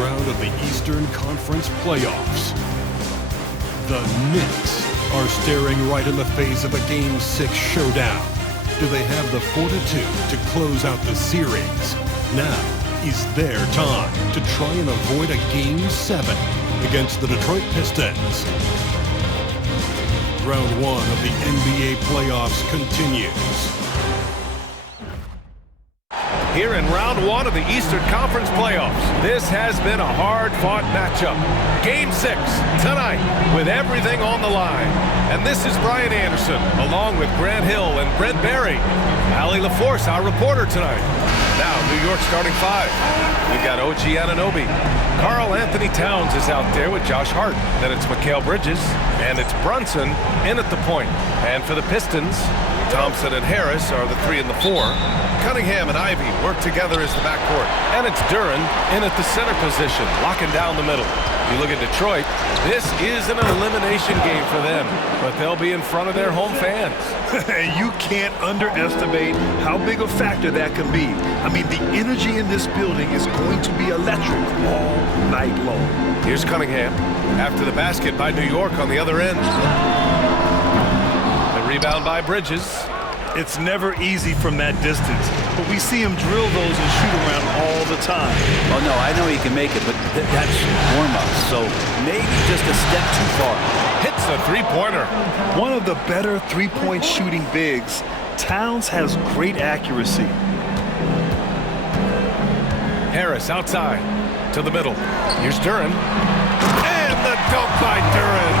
round of the Eastern Conference Playoffs. The Knicks are staring right in the face of a Game 6 showdown. Do they have the fortitude to close out the series? Now is their time to try and avoid a Game 7 against the Detroit Pistons. Round 1 of the NBA playoffs continues. Here in round 1 of the Eastern Conference playoffs, this has been a hard-fought matchup. Game 6 tonight with everything on the line. And this is Brian Anderson, along with Grant Hill and Brent Barry. Allie LaForce, our reporter tonight. Now, New York starting 5. We've got OG Anunoby. Karl Anthony Towns is out there with Josh Hart. Then it's Mikal Bridges, and it's Brunson in at the point. And for the Pistons, Thompson and Harris are the 3 and the 4. Cunningham and Ivy work together as the backcourt. And it's Duren in at the center position, locking down the middle. You look at Detroit, this is an elimination game for them, but they'll be in front of their home fans. You can't underestimate how big a factor that can be. I mean, the energy in this building is going to be electric all night long. Here's Cunningham after the basket by New York on the other end. The rebound by Bridges. It's never easy from that distance, but we see him drill those and shoot around all the time. Oh, no, I know he can make it, but that's warm-up, so maybe just a step too far. Hits a three-pointer. One of the better three-point shooting bigs, Towns has great accuracy. Harris outside to the middle. Here's Duren. And the dunk by Duren.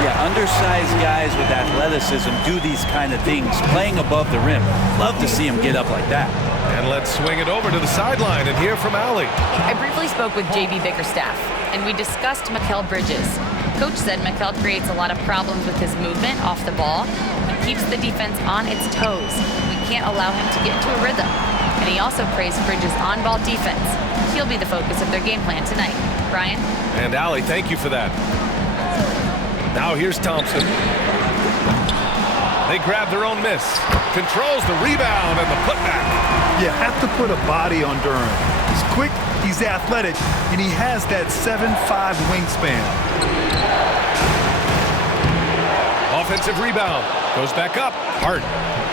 Yeah, undersized guys with athleticism do these kind of things, playing above the rim. Love to see him get up like that. And let's swing it over to the sideline and hear from Allie. I briefly spoke with JB Bickerstaff, and we discussed Mikal Bridges. Coach said Mikal creates a lot of problems with his movement off the ball. He keeps the defense on its toes. We can't allow him to get into a rhythm. And he also praised Bridges' on-ball defense. He'll be the focus of their game plan tonight. Brian? And Allie, thank you for that. Now here's Thompson. They grab their own miss. Controls the rebound and the putback. You have to put a body on Duren. He's quick, he's athletic, and he has that 7'5" wingspan. Offensive rebound. Goes back up. Hart.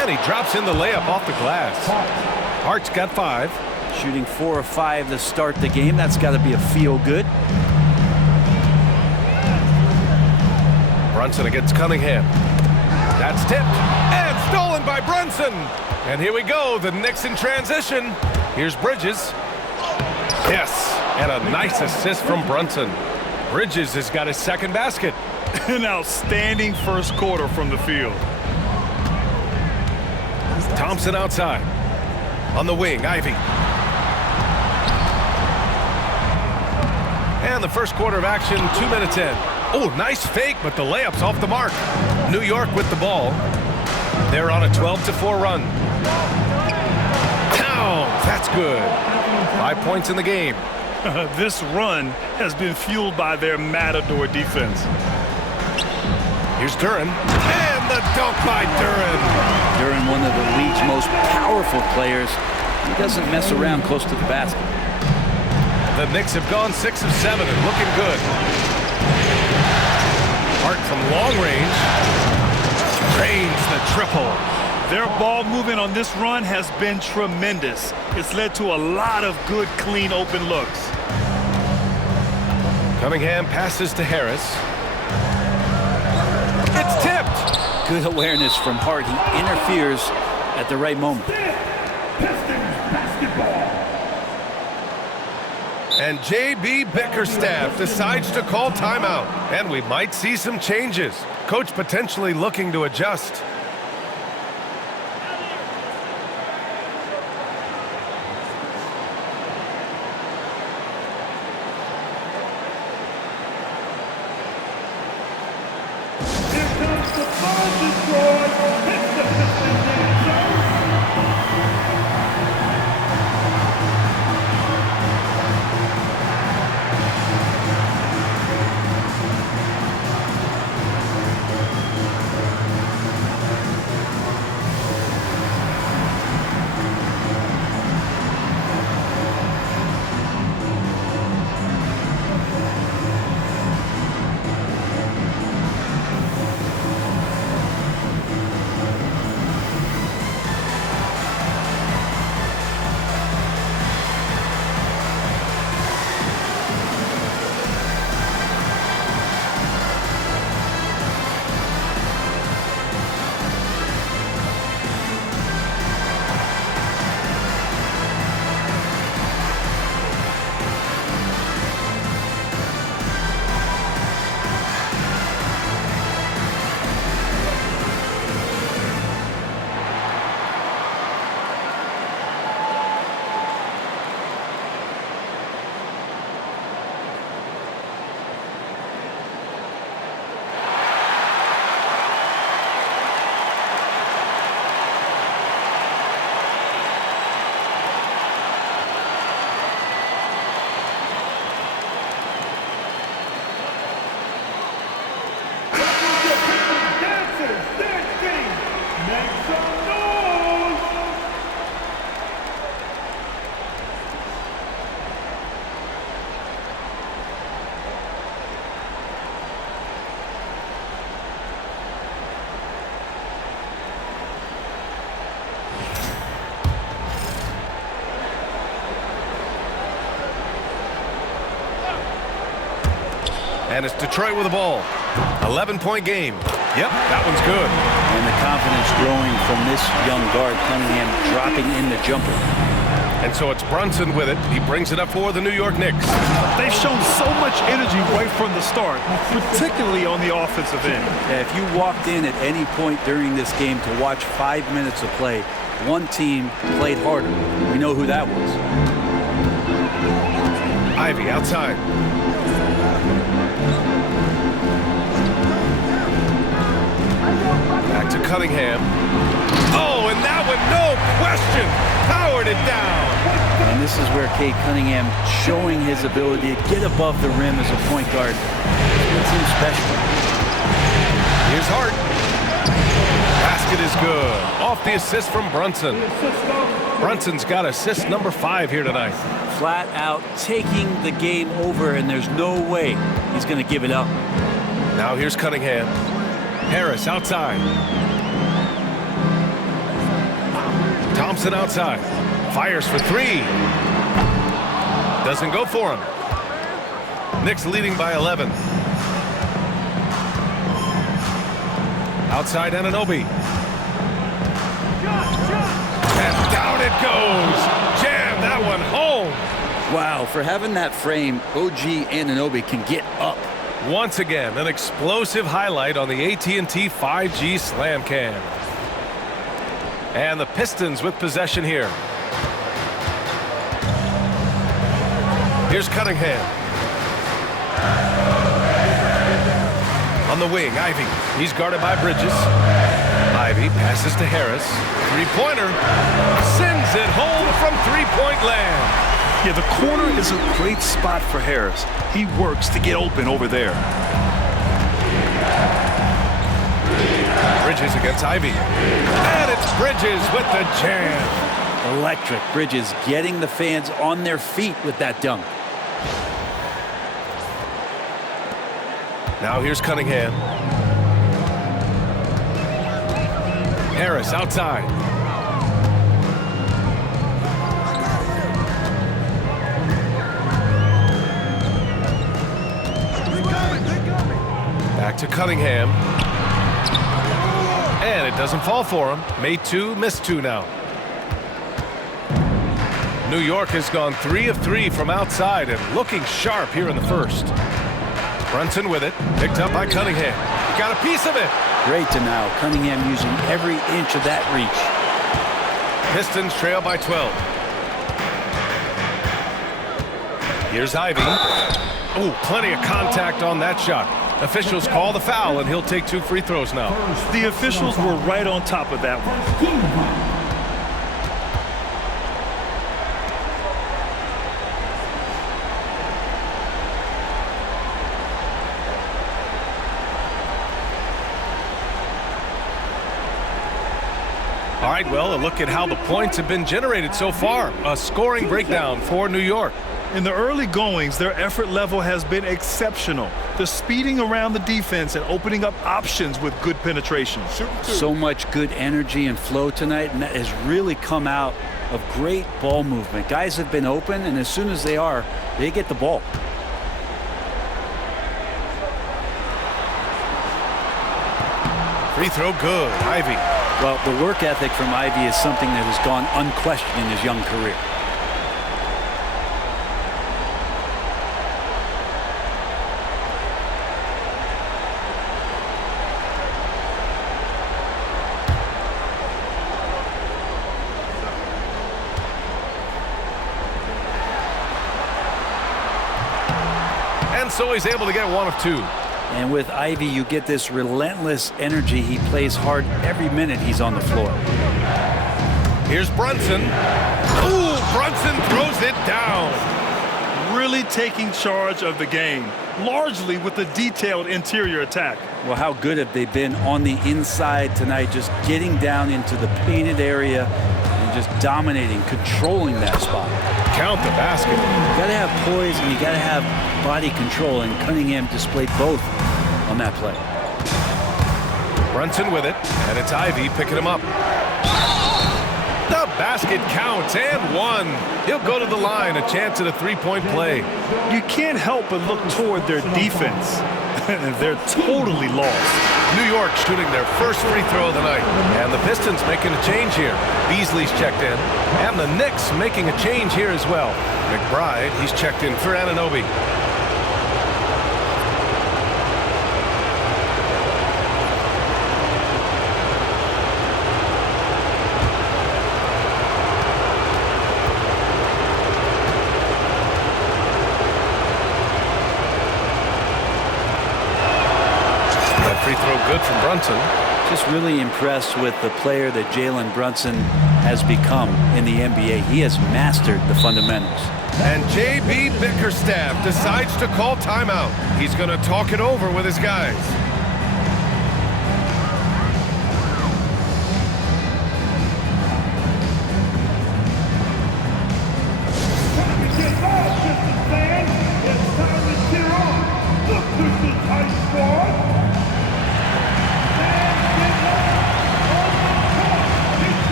And he drops in the layup off the glass. Hart's got 5. Shooting 4 of 5 to start the game. That's got to be a feel-good. Brunson against Cunningham. That's tipped and stolen by Brunson. And here we go, the Knicks in transition. Here's Bridges. Yes, and a nice assist from Brunson. Bridges has got his second basket. An outstanding first quarter from the field. Thompson outside. On the wing, Ivy. And the first quarter of action, 2 minutes in. Oh, nice fake, but the layup's off the mark. New York with the ball. They're on a 12-4 run. Towns, that's good. 5 points in the game. This run has been fueled by their matador defense. Here's Duren. And the dunk by Duren. Duren, one of the league's most powerful players. He doesn't mess around close to the basket. The Knicks have gone 6 of 7 and looking good. Hart from long range. Drains the triple. Their ball movement on this run has been tremendous. It's led to a lot of good, clean, open looks. Cunningham passes to Harris. It's tipped. Good awareness from Hart. He interferes at the right moment. And J.B. Bickerstaff decides to call timeout. And we might see some changes. Coach potentially looking to adjust. And it's Detroit with the ball. 11-point game. Yep, that one's good. And the confidence growing from this young guard, Cunningham, dropping in the jumper. And so it's Brunson with it. He brings it up for the New York Knicks. They've shown so much energy right from the start, particularly on the offensive end. Yeah, if you walked in at any point during this game to watch 5 minutes of play, one team played harder. We know who that was. Ivy outside. Back to Cunningham. Oh, and that one, no question, powered it down. And this is where Cade Cunningham showing his ability to get above the rim as a point guard. It seems special. Here's Hart. Basket is good. Off the assist from Brunson. Brunson's got assist number 5 here tonight. Flat out taking the game over, and there's no way he's going to give it up. Now here's Cunningham. Harris outside. Thompson outside. Fires for 3. Doesn't go for him. Knicks leading by 11. Outside Anunoby. And down it goes. Jam that one home. Wow, for having that frame, OG Anunoby can get up. Once again, an explosive highlight on the AT&T 5G Slam Cam. And the Pistons with possession here. Here's Cunningham. On the wing, Ivy. He's guarded by Bridges. Ivy passes to Harris. Three-pointer. Sends it home from three-point land. Yeah, the corner is a great spot for Harris. He works to get open over there. Bridges against Ivy. And it's Bridges with the jam. Electric. Bridges getting the fans on their feet with that dunk. Now here's Cunningham. Harris outside. Back to Cunningham. And it doesn't fall for him. Made 2, missed 2 now. New York has gone 3 of 3 from outside and looking sharp here in the first. Brunson with it, picked up by Cunningham. Got a piece of it. Great to now. Cunningham using every inch of that reach. Pistons trail by 12. Here's Ivy. Oh, plenty of contact on that shot. Officials call the foul, and he'll take 2 free throws now. The officials were right on top of that one. All right, well, a look at how the points have been generated so far. A scoring breakdown for New York. In the early goings, their effort level has been exceptional. They're speeding around the defense and opening up options with good penetration. So much good energy and flow tonight, and that has really come out of great ball movement. Guys have been open, and as soon as they are, they get the ball. Free throw good. Ivy. Well, the work ethic from Ivy is something that has gone unquestioned in his young career. And so he's able to get 1 of 2. And with Ivy, you get this relentless energy. He plays hard every minute he's on the floor. Here's Brunson. Ooh, Brunson throws it down. Really taking charge of the game, largely with the detailed interior attack. Well, how good have they been on the inside tonight, just getting down into the painted area and just dominating, controlling that spot. Count the basket. You gotta have poise and you gotta have body control, and Cunningham displayed both on that play. Brunson with it, and it's Ivy picking him up. The basket counts and one. He'll go to the line, a chance at a three-point play. You can't help but look toward their defense. They're totally lost. New York shooting their first free throw of the night. And the Pistons making a change here. Beasley's checked in. And the Knicks making a change here as well. McBride, he's checked in for Anunoby. Free throw good from Brunson. Just really impressed with the player that Jalen Brunson has become in the NBA. He has mastered the fundamentals. And J.B. Bickerstaff decides to call timeout. He's going to talk it over with his guys.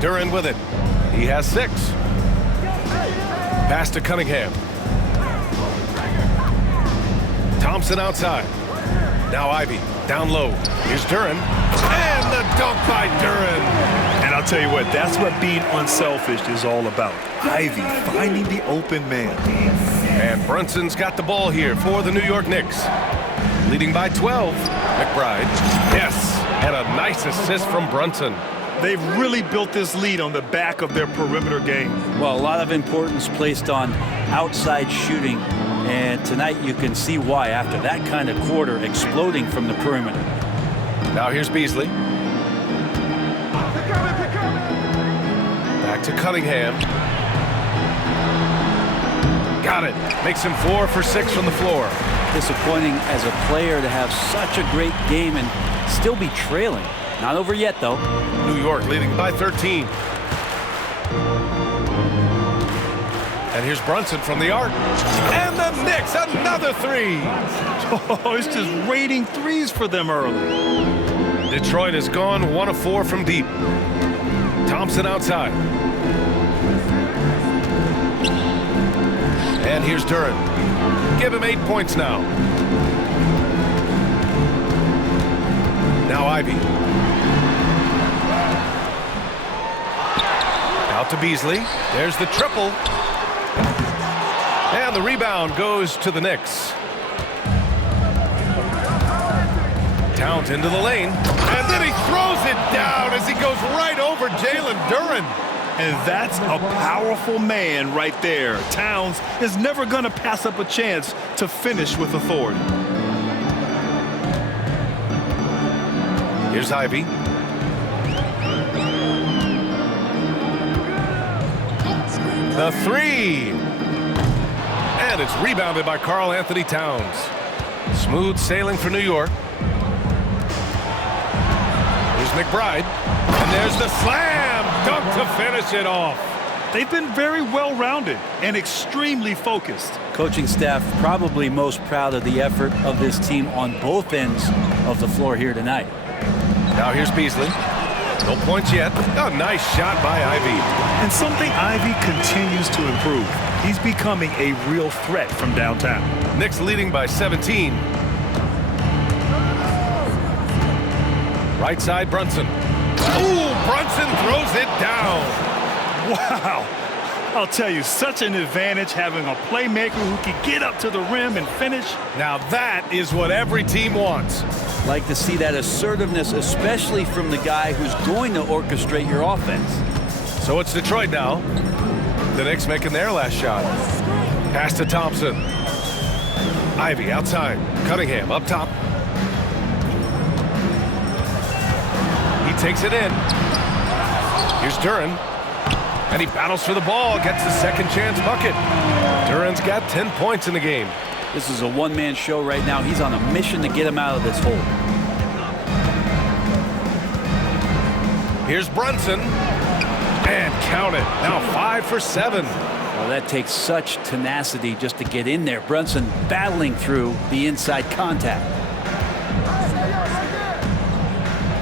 Duran with it. He has 6. Pass to Cunningham. Thompson outside. Now Ivy down low. Here's Duran. And the dunk by Duran. And I'll tell you what, that's what being unselfish is all about. Ivy finding the open man. And Brunson's got the ball here for the New York Knicks. Leading by 12. McBride. Yes. And a nice assist from Brunson. They've really built this lead on the back of their perimeter game. Well, a lot of importance placed on outside shooting, and tonight you can see why after that kind of quarter exploding from the perimeter. Now here's Beasley. Back to Cunningham. Got it. Makes him 4 for 6 from the floor. Disappointing as a player to have such a great game and still be trailing. Not over yet, though. New York leading by 13. And here's Brunson from the arc. And the Knicks, another 3. Oh, it's just raining threes for them early. Detroit has gone 1 of 4 from deep. Thompson outside. And here's Duran. Give him 8 points now. Now Ivy. Out to Beasley. There's the triple. And the rebound goes to the Knicks. Towns into the lane. And then he throws it down as he goes right over Jalen Duran. And that's a powerful man right there. Towns is never going to pass up a chance to finish with authority. Here's Ivy. The three. And it's rebounded by Karl Anthony Towns. Smooth sailing for New York. Here's McBride. And there's the slam dunk to finish it off. They've been very well-rounded and extremely focused. Coaching staff probably most proud of the effort of this team on both ends of the floor here tonight. Now here's Beasley. No points yet. Oh, nice shot by Ivy. And something Ivy continues to improve. He's becoming a real threat from downtown. Knicks leading by 17. Right side, Brunson. Ooh, Brunson throws it down. Wow. I'll tell you, such an advantage having a playmaker who can get up to the rim and finish. Now that is what every team wants. Like to see that assertiveness, especially from the guy who's going to orchestrate your offense. So it's Detroit now. The Knicks making their last shot. Pass to Thompson. Ivy outside. Cunningham up top. He takes it in. Here's Duren. And he battles for the ball. Gets the second chance bucket. Duren's got 10 points in the game. This is a one-man show right now. He's on a mission to get him out of this hole. Here's Brunson. And count it. Now 5 for 7. Well, that takes such tenacity just to get in there. Brunson battling through the inside contact.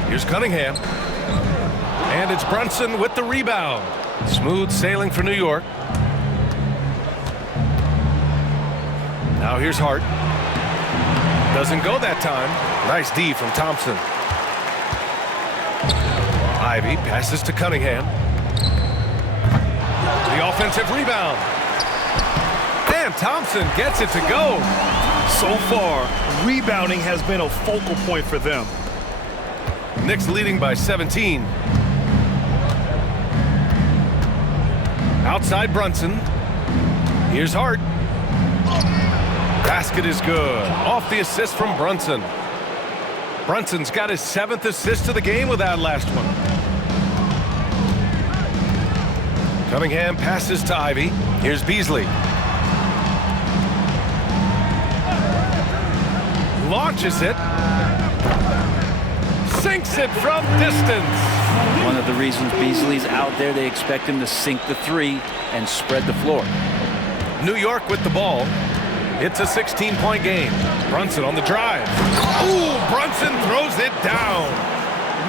Here's Cunningham. And it's Brunson with the rebound. Smooth sailing for New York. Now here's Hart. Doesn't go that time. Nice D from Thompson. Ivy passes to Cunningham. The offensive rebound. And Thompson gets it to go. So far, rebounding has been a focal point for them. Knicks leading by 17. Outside Brunson. Here's Hart. Basket is good. Off the assist from Brunson. Brunson's got his 7th assist of the game with that last one. Cunningham passes to Ivy. Here's Beasley. Launches it. Sinks it from distance. One of the reasons Beasley's out there, they expect him to sink the three and spread the floor. New York with the ball. It's a 16-point game. Brunson on the drive. Ooh, Brunson throws it down.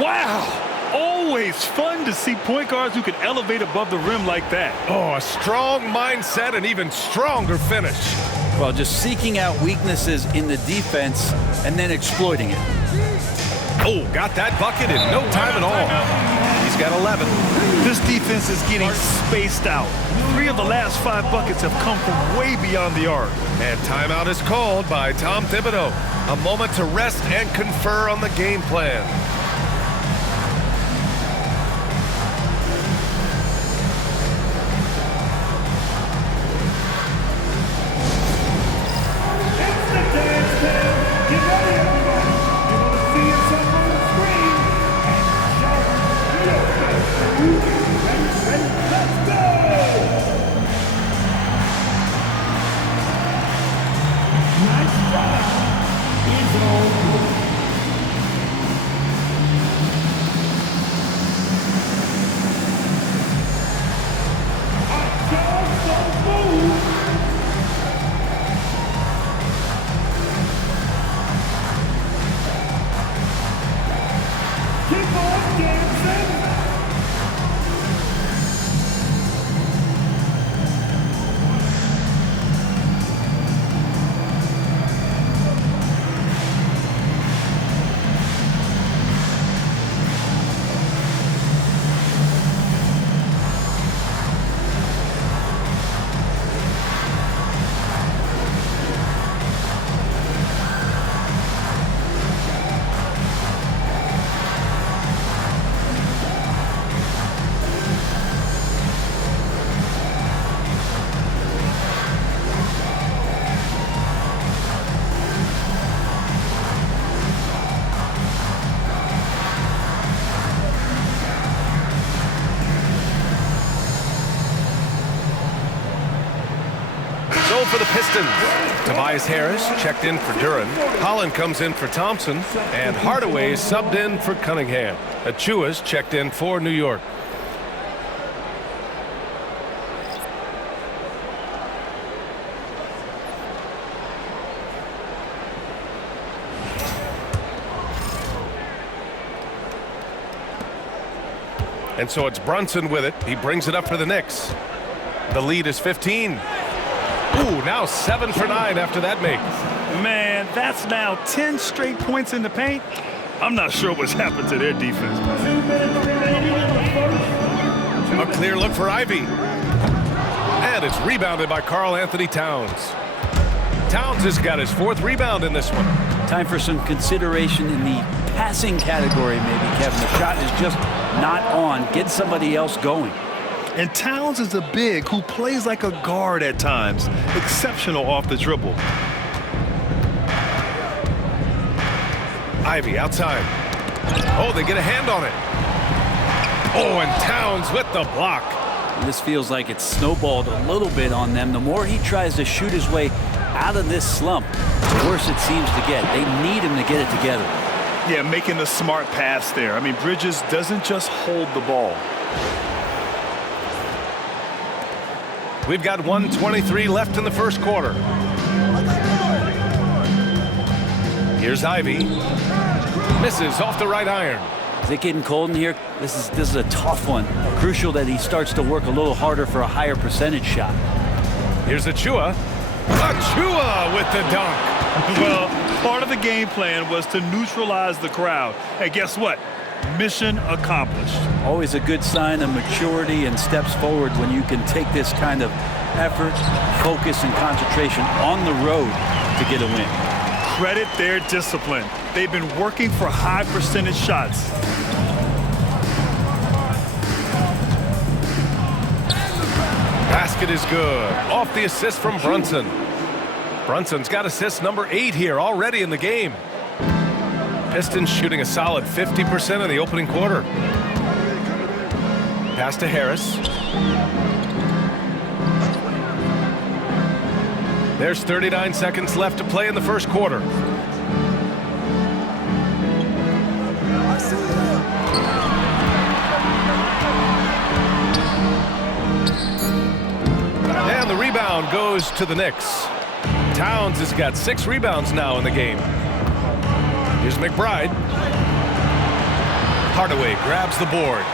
Wow. Always fun to see point guards who can elevate above the rim like that. Oh, a strong mindset and even stronger finish. Well, just seeking out weaknesses in the defense and then exploiting it. Oh, got that bucket in no time at all. He's got 11. This defense is getting spaced out. 3 of the last 5 buckets have come from way beyond the arc. And timeout is called by Tom Thibodeau. A moment to rest and confer on the game plan. for the Pistons. Tobias Harris checked in for Duran. Holland comes in for Thompson. And Hardaway subbed in for Cunningham. Achua's checked in for New York. And so it's Brunson with it. He brings it up for the Knicks. The lead is 15. Ooh, now 7 for 9 after that make. Man, that's now 10 straight points in the paint. I'm not sure what's happened to their defense. A clear look for Ivy. And it's rebounded by Karl Anthony Towns. Towns has got his 4th rebound in this one. Time for some consideration in the passing category, maybe, Kevin. The shot is just not on. Get somebody else going. And Towns is a big who plays like a guard at times. Exceptional off the dribble. Ivy outside. Oh, they get a hand on it. Oh, and Towns with the block. This feels like it's snowballed a little bit on them. The more he tries to shoot his way out of this slump, the worse it seems to get. They need him to get it together. Yeah, making the smart pass there. I mean, Bridges doesn't just hold the ball. We've got 1:23 left in the first quarter. Here's Ivy. Misses off the right iron. Is it getting cold in here? This is a tough one. Crucial that he starts to work a little harder for a higher percentage shot. Here's Achua. Achua with the dunk. Well, part of the game plan was to neutralize the crowd. And guess what? Mission accomplished. Always a good sign of maturity and steps forward when you can take this kind of effort, focus, and concentration on the road to get a win. Credit their discipline. They've been working for high percentage shots. Basket is good. Off the assist from Brunson. Brunson's got assist number 8 here already in the game. Pistons shooting a solid 50% in the opening quarter. Pass to Harris. There's 39 seconds left to play in the first quarter. And the rebound goes to the Knicks. Towns has got 6 rebounds now in the game. Here's McBride. Hardaway grabs the board.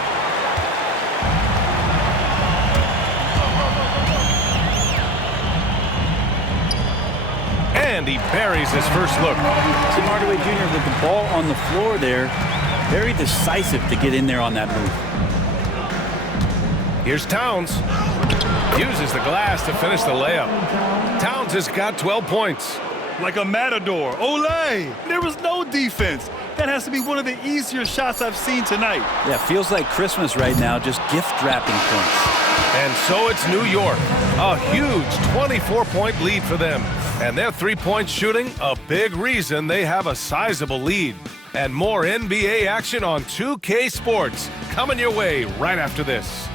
And he buries his first look. Tim Hardaway Jr. with the ball on the floor there. Very decisive to get in there on that move. Here's Towns. Uses the glass to finish the layup. Towns has got 12 points. Like a matador. Olay! There was no defense. That has to be one of the easier shots I've seen tonight. Yeah, feels like Christmas right now, just gift wrapping points. And so it's New York. A huge 24-point lead for them. And their three-point shooting, a big reason they have a sizable lead. And more NBA action on 2K Sports coming your way right after this.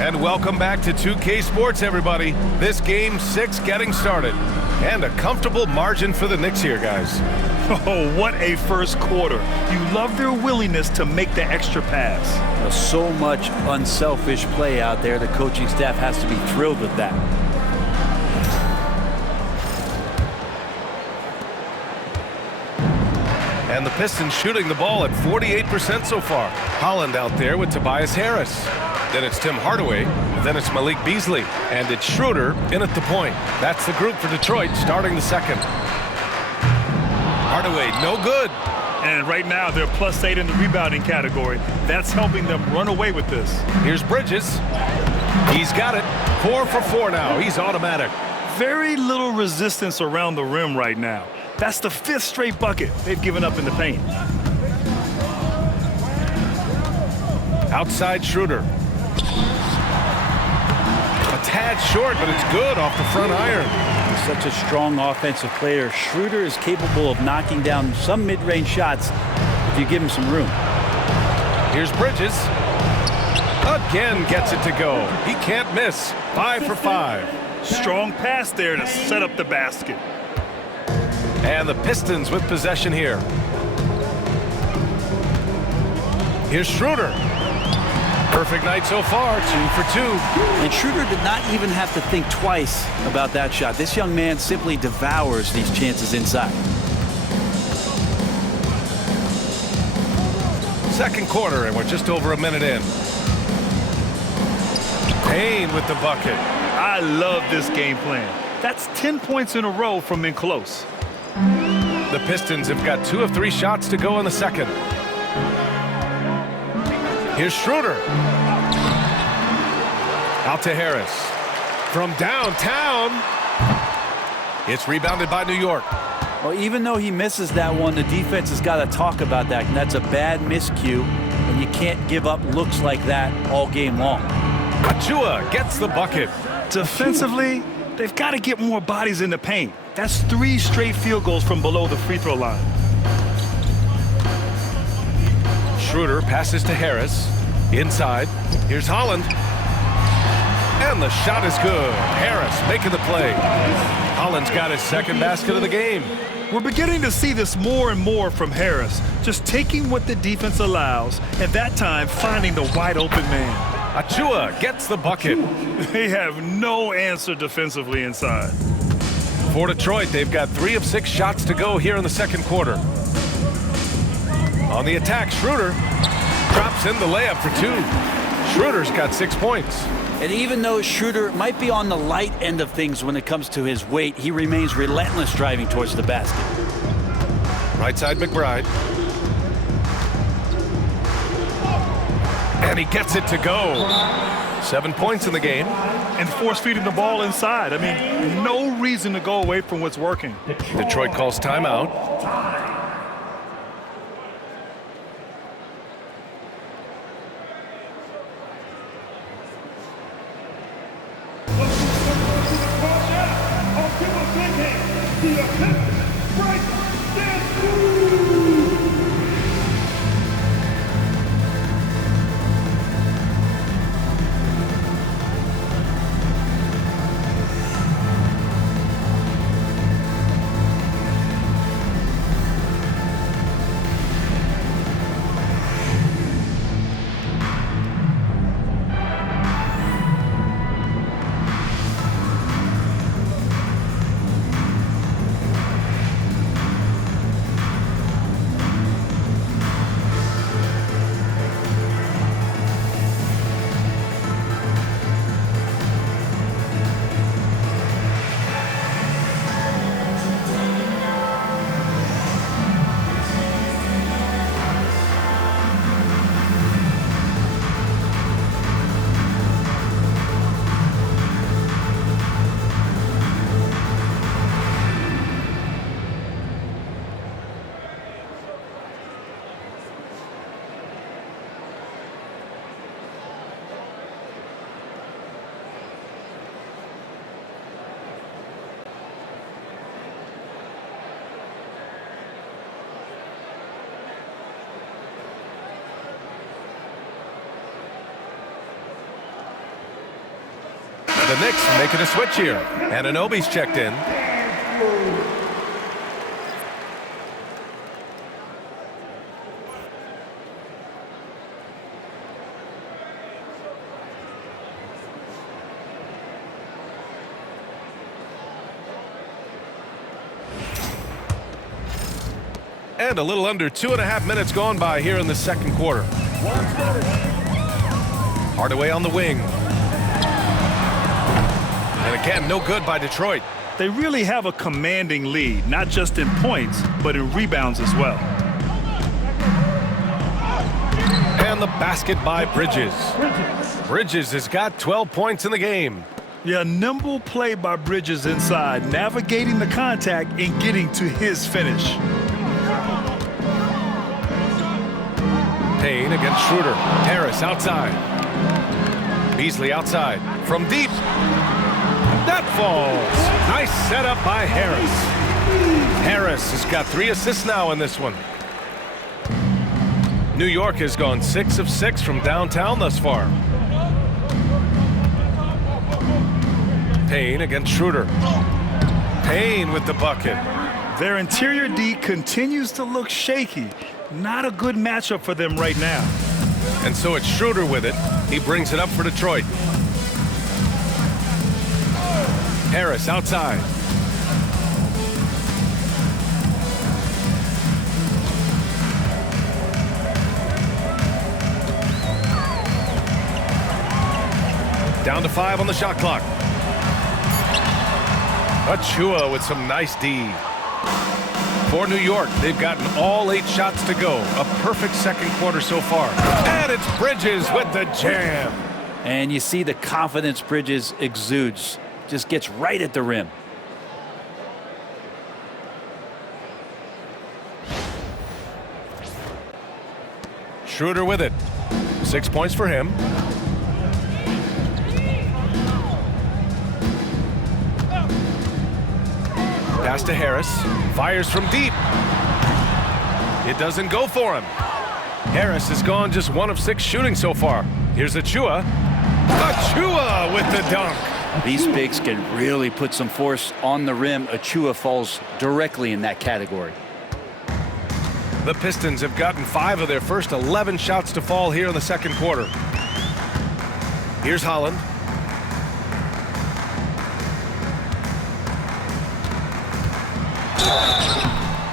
And welcome back to 2K Sports, everybody. This game 6 getting started. And a comfortable margin for the Knicks here, guys. Oh, what a first quarter. You love their willingness to make the extra pass. So much unselfish play out there. The coaching staff has to be thrilled with that. And the Pistons shooting the ball at 48% so far. Holland out there with Tobias Harris. Then it's Tim Hardaway. Then it's Malik Beasley. And it's Schroeder in at the point. That's the group for Detroit starting the second. Hardaway, no good. And right now, they're +8 in the rebounding category. That's helping them run away with this. Here's Bridges. He's got it. 4 for 4 now. He's automatic. Very little resistance around the rim right now. That's the 5th straight bucket they've given up in the paint. Outside Schroeder. A tad short, but it's good off the front iron. He's such a strong offensive player. Schroeder is capable of knocking down some mid-range shots if you give him some room. Here's Bridges. Again gets it to go. He can't miss. 5 for 5. Strong pass there to set up the basket. And the Pistons with possession here. Here's Schroeder. Perfect night so far, 2 for 2. And Schroeder did not even have to think twice about that shot. This young man simply devours these chances inside. Second quarter, and we're just over a minute in. Payne with the bucket. I love this game plan. That's 10 points in a row from in close. The Pistons have got 2 of 3 shots to go in the second. Here's Schroeder. Out to Harris. From downtown. It's rebounded by New York. Well, even though he misses that one, the defense has got to talk about that. And that's a bad miscue, and you can't give up looks like that all game long. Achua gets the bucket. Defensively, they've got to get more bodies in the paint. That's 3 straight field goals from below the free throw line. Schroeder passes to Harris. Inside. Here's Holland. And the shot is good. Harris making the play. Holland's got his second basket of the game. We're beginning to see this more and more from Harris. Just taking what the defense allows, and that time finding the wide open man. Achua gets the bucket. They have no answer defensively inside. For Detroit, they've got 3 of 6 shots to go here in the second quarter. On the attack, Schroeder drops in the layup for 2. Schroeder's got 6 points. And even though Schroeder might be on the light end of things when it comes to his weight, he remains relentless driving towards the basket. Right side, McBride. And he gets it to go. 7 points in the game. And force feeding the ball inside. I mean, no reason to go away from what's working. Detroit calls timeout. The Knicks making a switch here. Anunoby's checked in. And a little under 2.5 minutes gone by here in the second quarter. Hardaway on the wing. And again, no good by Detroit. They really have a commanding lead, not just in points, but in rebounds as well. And the basket by Bridges. Bridges has got 12 points in the game. Yeah, nimble play by Bridges inside, navigating the contact and getting to his finish. Payne against Schroeder. Harris outside. Beasley outside. From deep. That falls. Nice setup by Harris. Harris has got 3 assists now in this one. New York has gone 6 of 6 from downtown thus far. Payne against Schroeder. Payne with the bucket. Their interior D continues to look shaky. Not a good matchup for them right now. And so it's Schroeder with it. He brings it up for Detroit. Harris outside. Down to 5 on the shot clock. Achua with some nice D. For New York, they've gotten all 8 shots to go. A perfect second quarter so far. And it's Bridges with the jam. And you see the confidence Bridges exudes. Just gets right at the rim. Schroeder with it. 6 points for him. Pass to Harris. Fires from deep. It doesn't go for him. Harris has gone just 1 of 6 shooting so far. Here's Achua. Achua with the dunk. These bigs can really put some force on the rim. Achua falls directly in that category. The Pistons have gotten 5 of their first 11 shots to fall here in the second quarter. Here's Holland.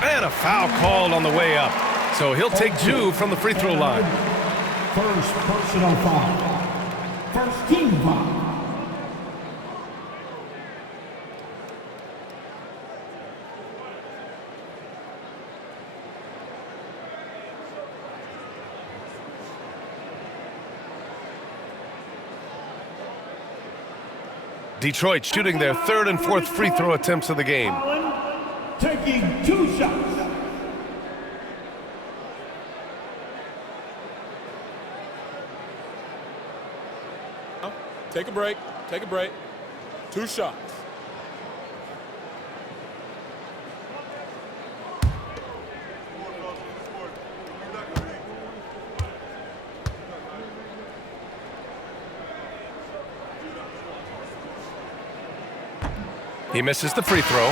And a foul called on the way up. So he'll take 2 from the free throw line. First personal foul. First team foul. Detroit shooting their 3rd and 4th free throw attempts of the game. Taking 2 shots. Take a break. Take a break. 2 shots. He misses the free throw.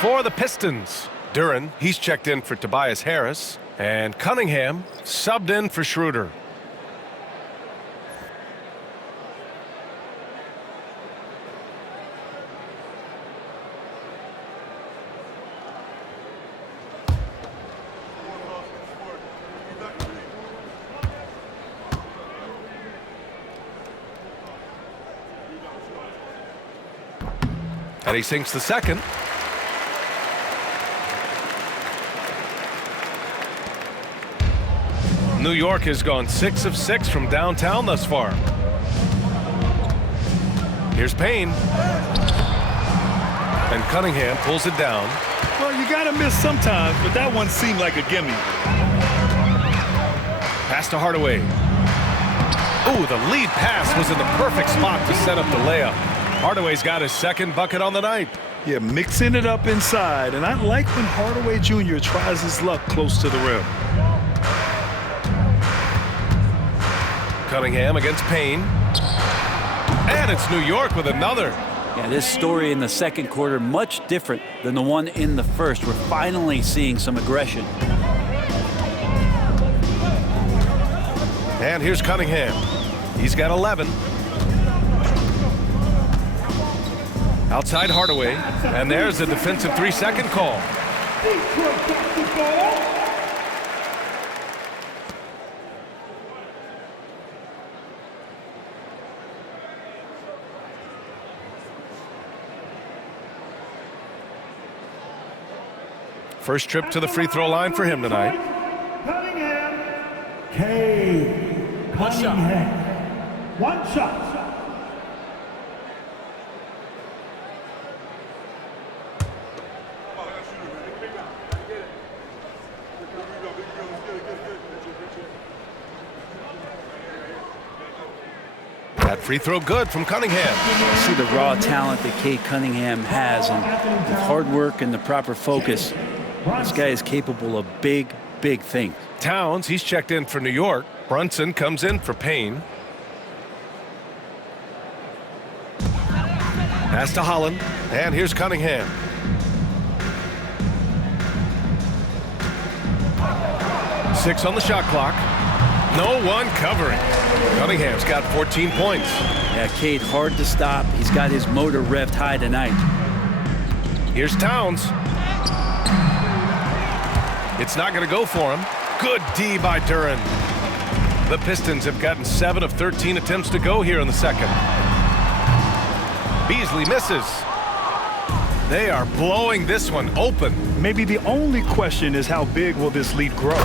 For the Pistons, Duren, he's checked in for Tobias Harris. And Cunningham subbed in for Schroeder. And he sinks the second. New York has gone 6 of 6 from downtown thus far. Here's Payne. And Cunningham pulls it down. Well, you got to miss sometimes, but that one seemed like a gimme. Pass to Hardaway. Ooh, the lead pass was in the perfect spot to set up the layup. Hardaway's got his 2nd bucket on the night. Yeah, mixing it up inside, and I like when Hardaway Jr. tries his luck close to the rim. Cunningham against Payne. And it's New York with another. Yeah, this story in the second quarter much different than the one in the first. We're finally seeing some aggression. And here's Cunningham. He's got 11. Outside Hardaway. And there's a defensive 3-second call. First trip to the free throw line for him tonight. Cunningham. One shot. That free throw good from Cunningham. See the raw talent that Cade Cunningham has, and with hard work and the proper focus, this guy is capable of big, big things. Towns, he's checked in for New York. Brunson comes in for Payne. Pass to Holland, and here's Cunningham. Six on the shot clock. No one covering. Cunningham's got 14 points. Yeah, Cade hard to stop. He's got his motor revved high tonight. Here's Towns. It's not going to go for him. Good D by Duren. The Pistons have gotten 7 of 13 attempts to go here in the second. Beasley misses. They are blowing this one open. Maybe the only question is how big will this lead grow?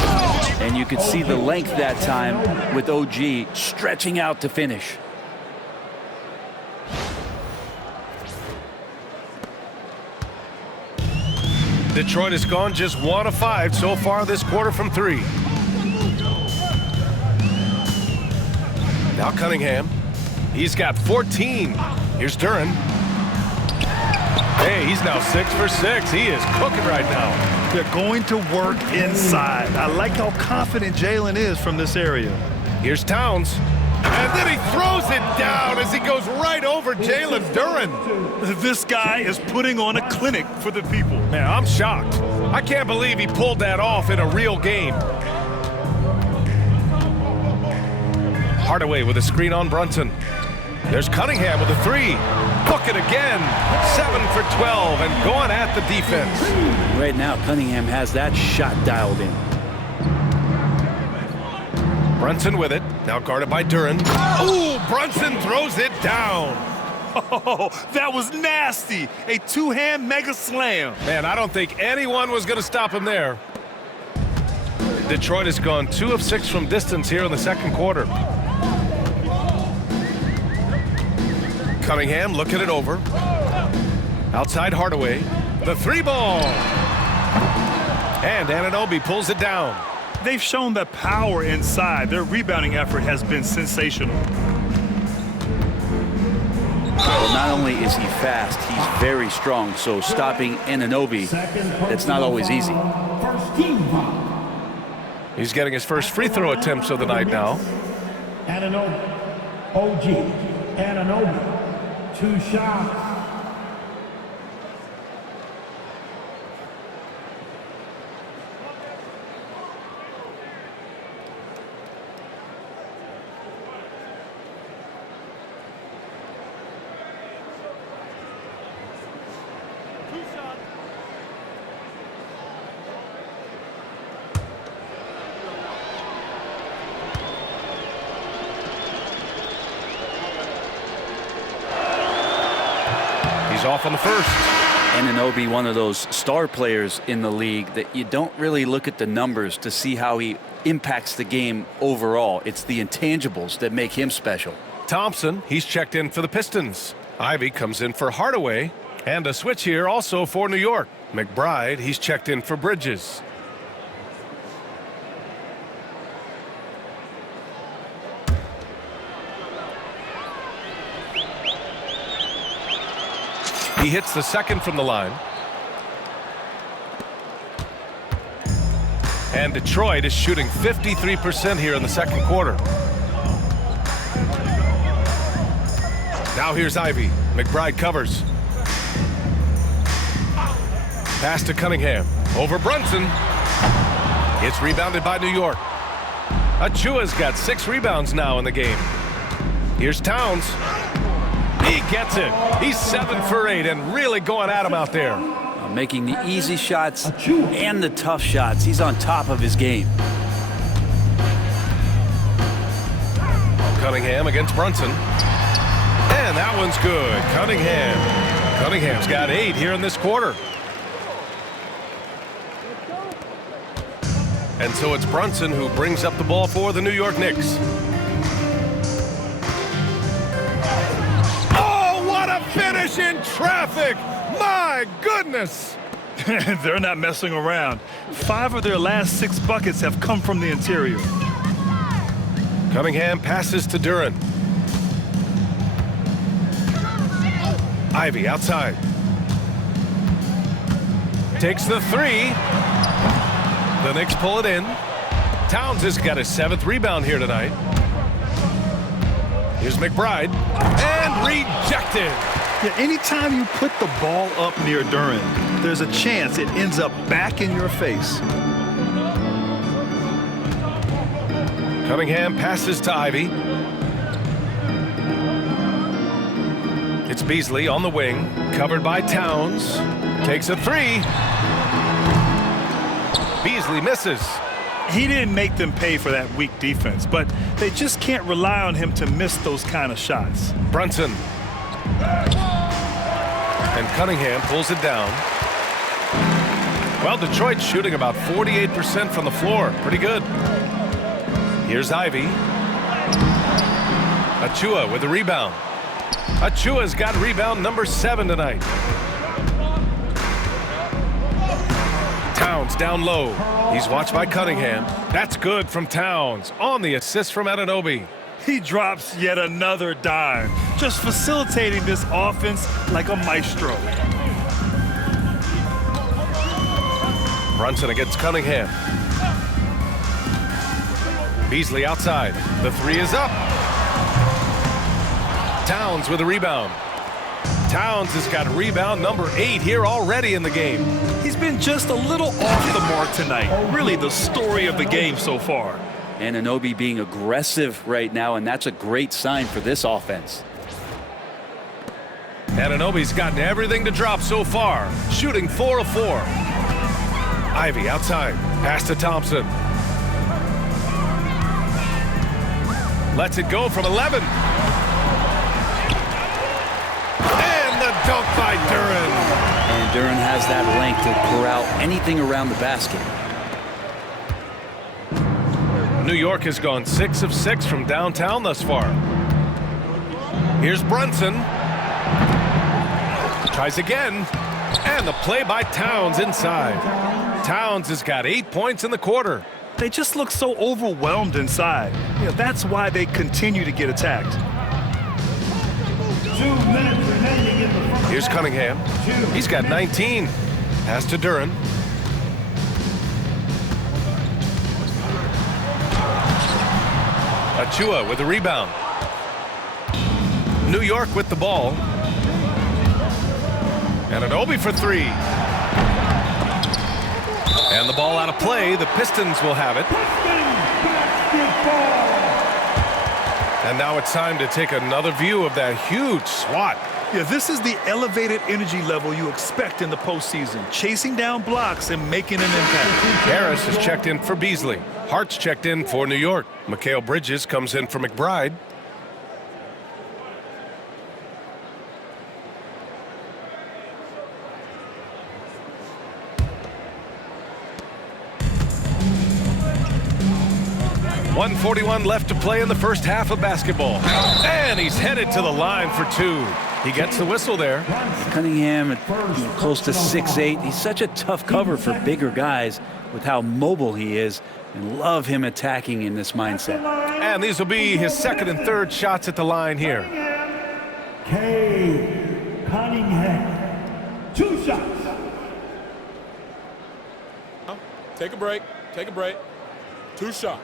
And you could see the length that time with OG stretching out to finish. Detroit has gone just 1 of 5 so far this quarter from 3. Now Cunningham. He's got 14. Here's Duren. Hey, he's now 6 for 6. He is cooking right now. They're going to work inside. I like how confident Jalen is from this area. Here's Towns. And then he throws it down as he goes right over Jalen Duren. This guy is putting on a clinic for the people. Man, I'm shocked. I can't believe he pulled that off in a real game. Hardaway with a screen on Brunson. There's Cunningham with a 3. Book it again. 7 for 12 and going at the defense. Right now, Cunningham has that shot dialed in. Brunson with it. Now guarded by Duren. Ooh, Brunson throws it down. Oh, that was nasty. A two-hand mega slam. Man, I don't think anyone was going to stop him there. Detroit has gone 2 of 6 from distance here in the second quarter. Cunningham looking it over. Outside Hardaway. The 3-ball. And Anunoby pulls it down. They've shown the power inside. Their rebounding effort has been sensational. Well, not only is he fast, he's very strong. So stopping Anunoby, that's not always easy. He's getting his first free throw attempts of the night now. Anunoby. OG. Anunoby. 2 shots. Off on the first. Anunoby, one of those star players in the league that you don't really look at the numbers to see how he impacts the game overall. It's the intangibles that make him special. Thompson, he's checked in for the Pistons. Ivy comes in for Hardaway. And a switch here also for New York. McBride, he's checked in for Bridges. He hits the second from the line. And Detroit is shooting 53% here in the second quarter. Now here's Ivy. McBride covers. Pass to Cunningham. Over Brunson. It's rebounded by New York. Achua's got 6 rebounds now in the game. Here's Towns. He gets it. He's 7 for 8 and really going at him out there. Making the easy shots and the tough shots. He's on top of his game. Cunningham against Brunson. And that one's good. Cunningham's got 8 here in this quarter. And so it's Brunson who brings up the ball for the New York Knicks. Finish in traffic. My goodness. They're not messing around. 5 of their last 6 buckets have come from the interior. Cunningham passes to Duren. Ivy outside. Takes the three. The Knicks pull it in. Towns has got his 7th rebound here tonight. Here's McBride. And rejected. Yeah, anytime you put the ball up near Duren, there's a chance it ends up back in your face. Cunningham passes to Ivy. It's Beasley on the wing, covered by Towns. Takes a three. Beasley misses. He didn't make them pay for that weak defense, but they just can't rely on him to miss those kind of shots. Brunson. And Cunningham pulls it down. Well, Detroit's shooting about 48% from the floor. Pretty good. Here's Ivy. Achua with the rebound. Achua's got rebound number 7 tonight. Towns down low. He's watched by Cunningham. That's good from Towns on the assist from Anunoby. He drops yet another dime, just facilitating this offense like a maestro. Brunson against Cunningham. Beasley outside. The three is up. Towns with a rebound. Towns has got rebound number 8 here already in the game. He's been just a little off the mark tonight. Really the story of the game so far. Anunoby being aggressive right now, and that's a great sign for this offense. Anunoby's gotten everything to drop so far, shooting 4 of 4. Ivy outside. Pass to Thompson. Lets it go from 11. And the dunk by Duren. And Duren has that length to corral anything around the basket. New York has gone 6 of 6 from downtown thus far. Here's Brunson. Tries again. And the play by Towns inside. Towns has got 8 points in the quarter. They just look so overwhelmed inside. Yeah, that's why they continue to get attacked. 2 minutes remaining in the first. Here's Cunningham. He's got 19. Pass to Duren. Achua with the rebound. New York with the ball. And Anunoby for 3. And the ball out of play. The Pistons will have it. And now it's time to take another view of that huge swat. Yeah, this is the elevated energy level you expect in the postseason. Chasing down blocks and making an impact. Harris is checked in for Beasley. Hart's checked in for New York. Mikal Bridges comes in for McBride. .141 left to play in the first half of basketball. And he's headed to the line for 2. He gets the whistle there. Cunningham, close to 6'8". He's such a tough cover for bigger guys with how mobile he is, and love him attacking in this mindset. And these will be his 2nd and 3rd shots at the line here. Cunningham, 2 shots. Take a break. Take a break. 2 shots.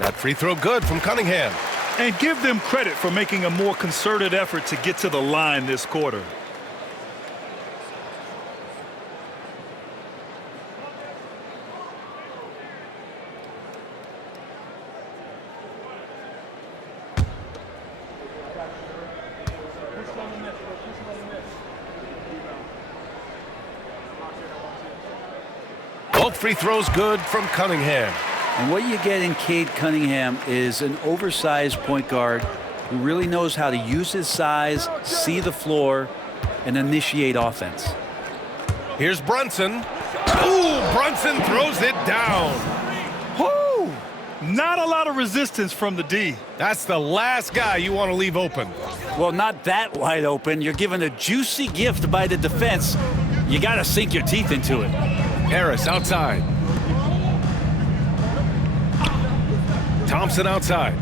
That free throw good from Cunningham. And give them credit for making a more concerted effort to get to the line this quarter. Both free throws good from Cunningham. And what you get in Cade Cunningham is an oversized point guard who really knows how to use his size, see the floor, and initiate offense. Here's Brunson. Ooh, Brunson throws it down. Woo! Not a lot of resistance from the D. That's the last guy you want to leave open. Well, not that wide open. You're given a juicy gift by the defense. You got to sink your teeth into it. Harris outside. Thompson outside.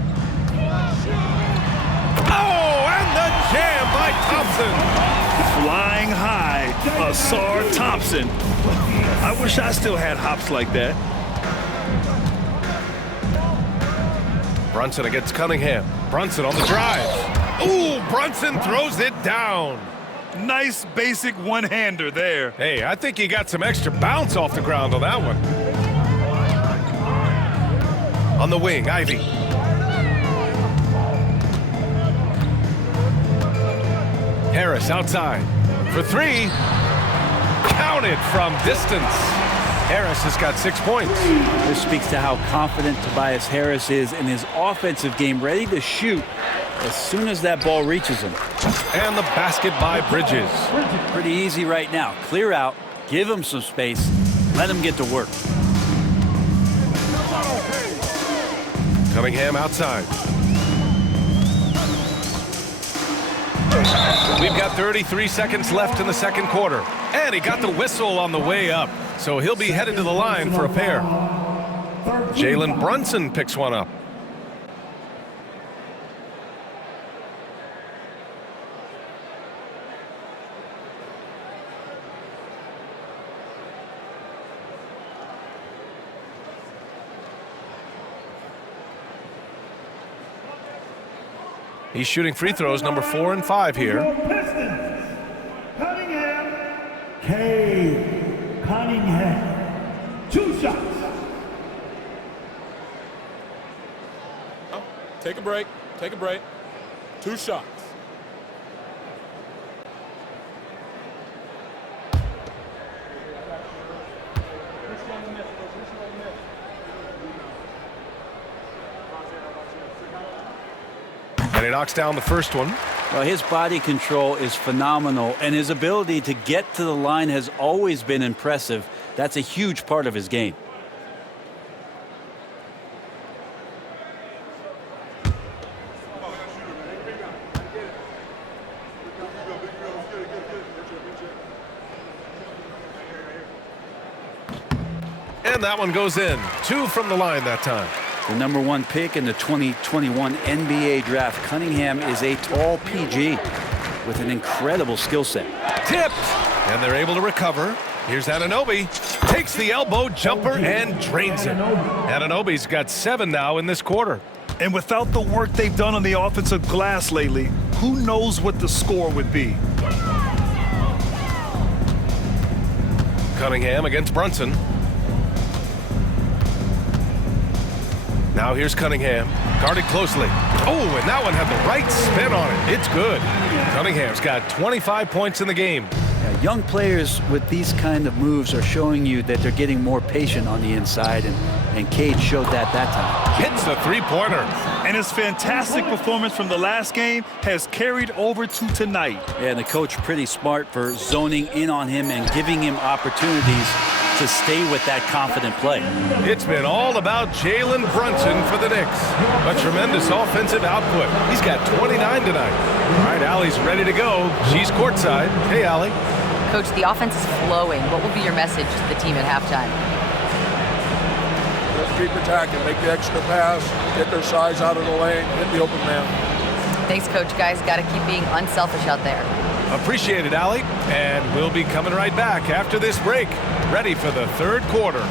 Oh, and the jam by Thompson. Flying high, Ausar Thompson. I wish I still had hops like that. Brunson against Cunningham. Brunson on the drive. Ooh, Brunson throws it down. Nice basic one-hander there. Hey, I think he got some extra bounce off the ground on that one. On the wing, Ivy. Harris outside for three. Counted from distance. Harris has got 6 points. This speaks to how confident Tobias Harris is in his offensive game, ready to shoot as soon as that ball reaches him. And the basket by Bridges. Pretty easy right now. Clear out, give him some space, let him get to work. Cunningham outside. We've got 33 seconds left in the second quarter. And he got the whistle on the way up. So he'll be headed to the line for a pair. Jalen Brunson picks one up. He's shooting free throws number 4 and 5 here. Pistons. Cunningham. Cunningham. 2 shots. Take a break. Take a break. 2 shots. And he knocks down the first one. Well, his body control is phenomenal, and his ability to get to the line has always been impressive. That's a huge part of his game. And that one goes in. 2 from the line that time. The number 1 pick in the 2021 NBA draft, Cunningham is a tall PG with an incredible skill set. Tipped, and they're able to recover. Here's Anunoby. Takes the elbow jumper and drains it. Anunoby's got 7 now in this quarter. And without the work they've done on the offensive glass lately, who knows what the score would be? Cunningham against Brunson. Now here's Cunningham, guarded closely. Oh, and that one had the right spin on it. It's good. Cunningham's got 25 points in the game. Yeah, young players with these kind of moves are showing you that they're getting more patient on the inside, and Cade showed that time. Hits the three-pointer. And his fantastic performance from the last game has carried over to tonight. Yeah, and the coach pretty smart for zoning in on him and giving him opportunities to stay with that confident play. It's been all about Jalen Brunson for the Knicks. A tremendous offensive output. He's got 29 tonight. All right, Allie's ready to go. She's courtside. Hey, Allie. Coach, the offense is flowing. What will be your message to the team at halftime? Let's keep attacking. Make the extra pass. Get their size out of the lane. Hit the open man. Thanks, Coach. Guys, got to keep being unselfish out there. Appreciate it, Allie. And we'll be coming right back after this break. Ready for the third quarter.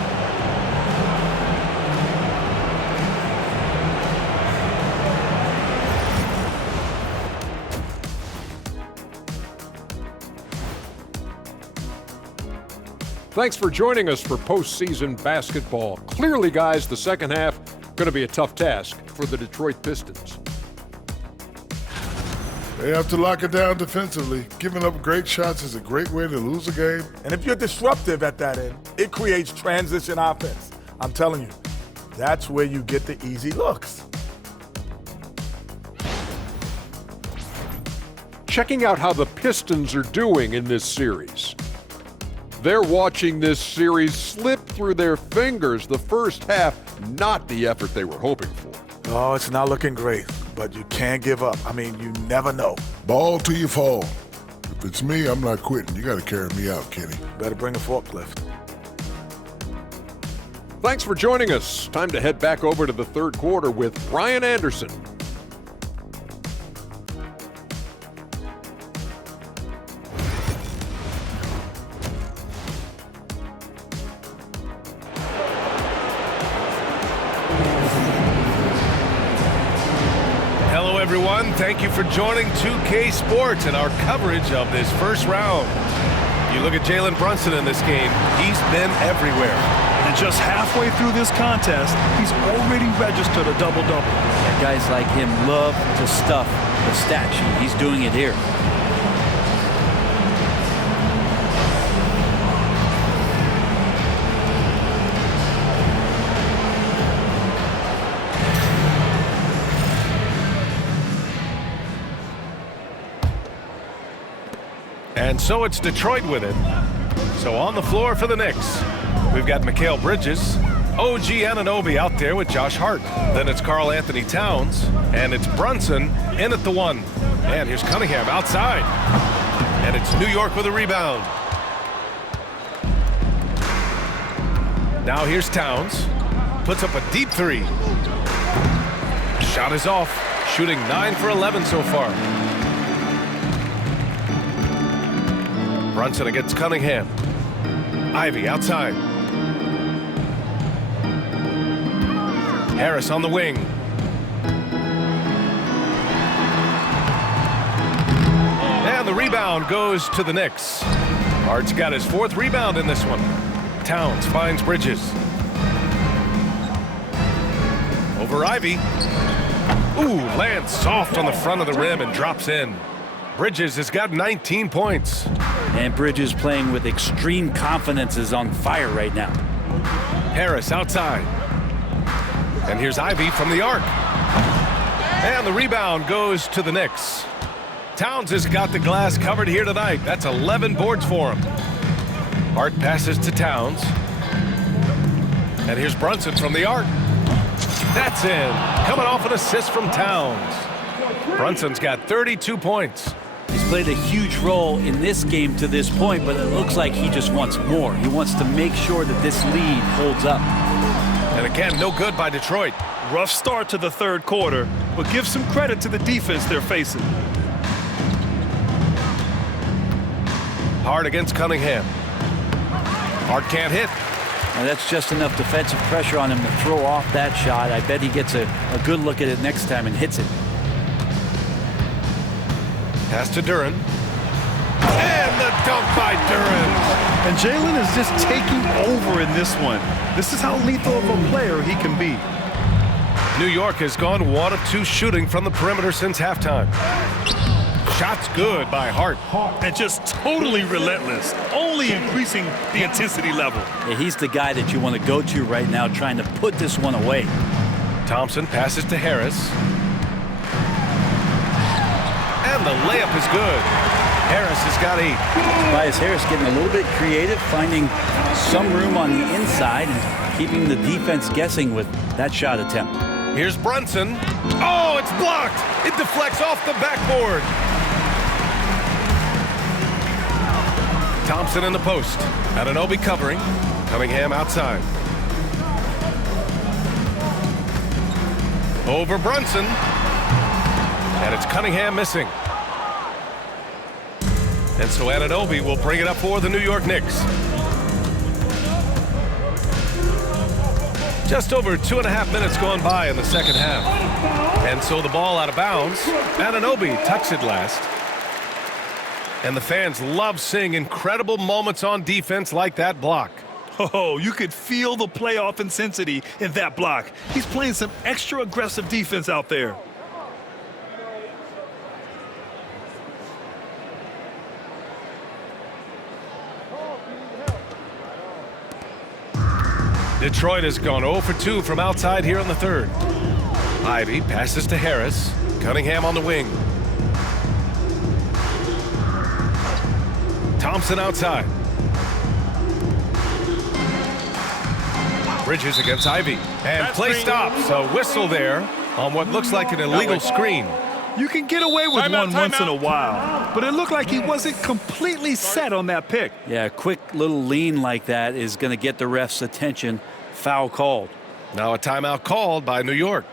Thanks for joining us for postseason basketball. Clearly, guys, the second half going to be a tough task for the Detroit Pistons. They have to lock it down defensively. Giving up great shots is a great way to lose a game. And if you're disruptive at that end, it creates transition offense. I'm telling you, that's where you get the easy looks. Checking out how the Pistons are doing in this series. They're watching this series slip through their fingers. The first half, not the effort they were hoping for. Oh, it's not looking great, but you can't give up. I mean, you never know. Ball till you fall. If it's me, I'm not quitting. You got to carry me out, Kenny. Better bring a forklift. Thanks for joining us. Time to head back over to the third quarter with Brian Anderson. Hello, everyone. Thank you for joining 2K Sports and our coverage of this first round. You look at Jalen Brunson in this game, he's been everywhere. And just halfway through this contest, he's already registered a double-double. And guys like him love to stuff the stat sheet. He's doing it here. And so it's Detroit with it. So on the floor for the Knicks, we've got Mikal Bridges, OG Anunoby out there with Josh Hart. Then it's Karl Anthony Towns, and it's Brunson in at the one. And here's Cunningham outside. And it's New York with a rebound. Now here's Towns. Puts up a deep three. Shot is off. Shooting 9 for 11 so far. Brunson against Cunningham. Ivy outside. Harris on the wing. And the rebound goes to the Knicks. Hart's got his 4th rebound in this one. Towns finds Bridges. Over Ivy. Ooh, lands soft on the front of the rim and drops in. Bridges has got 19 points. And Bridges playing with extreme confidence, is on fire right now. Harris outside. And here's Ivy from the arc. And the rebound goes to the Knicks. Towns has got the glass covered here tonight. That's 11 boards for him. Hart passes to Towns. And here's Brunson from the arc. That's in. Coming off an assist from Towns. Brunson's got 32 points. He's played a huge role in this game to this point, but it looks like he just wants more. He wants to make sure that this lead holds up. And again, no good by Detroit. Rough start to the third quarter, but give some credit to the defense they're facing. Hart against Cunningham. Hart can't hit. And that's just enough defensive pressure on him to throw off that shot. I bet he gets a good look at it next time and hits it. Pass to Duren. And the dunk by Duren. And Jalen is just taking over in this one. This is how lethal of a player he can be. New York has gone 1 of 2 shooting from the perimeter since halftime. Shots good by Hart. And just totally relentless, only increasing the intensity level. Yeah, he's the guy that you want to go to right now, trying to put this one away. Thompson passes to Harris. And the layup is good. Harris has got 8. Tobias Harris getting a little bit creative, finding some room on the inside and keeping the defense guessing with that shot attempt. Here's Brunson. Oh, it's blocked. It deflects off the backboard. Thompson in the post. Anunoby covering. Cunningham outside. Over Brunson. And it's Cunningham missing. And so Anunoby will bring it up for the New York Knicks. Just over 2.5 minutes gone by in the second half. And so the ball out of bounds. Anunoby touched it last. And the fans love seeing incredible moments on defense like that block. Oh, you could feel the playoff intensity in that block. He's playing some extra aggressive defense out there. Detroit has gone 0 for 2 from outside here in the third. Ivy passes to Harris. Cunningham on the wing. Thompson outside. Bridges against Ivy. And play stops. A whistle there on what looks like an illegal screen. You can get away with Timeout, once in a while, but it looked like he wasn't completely set on that pick. Yeah, a quick little lean like that is going to get the ref's attention. Foul called. Now a timeout called by New York.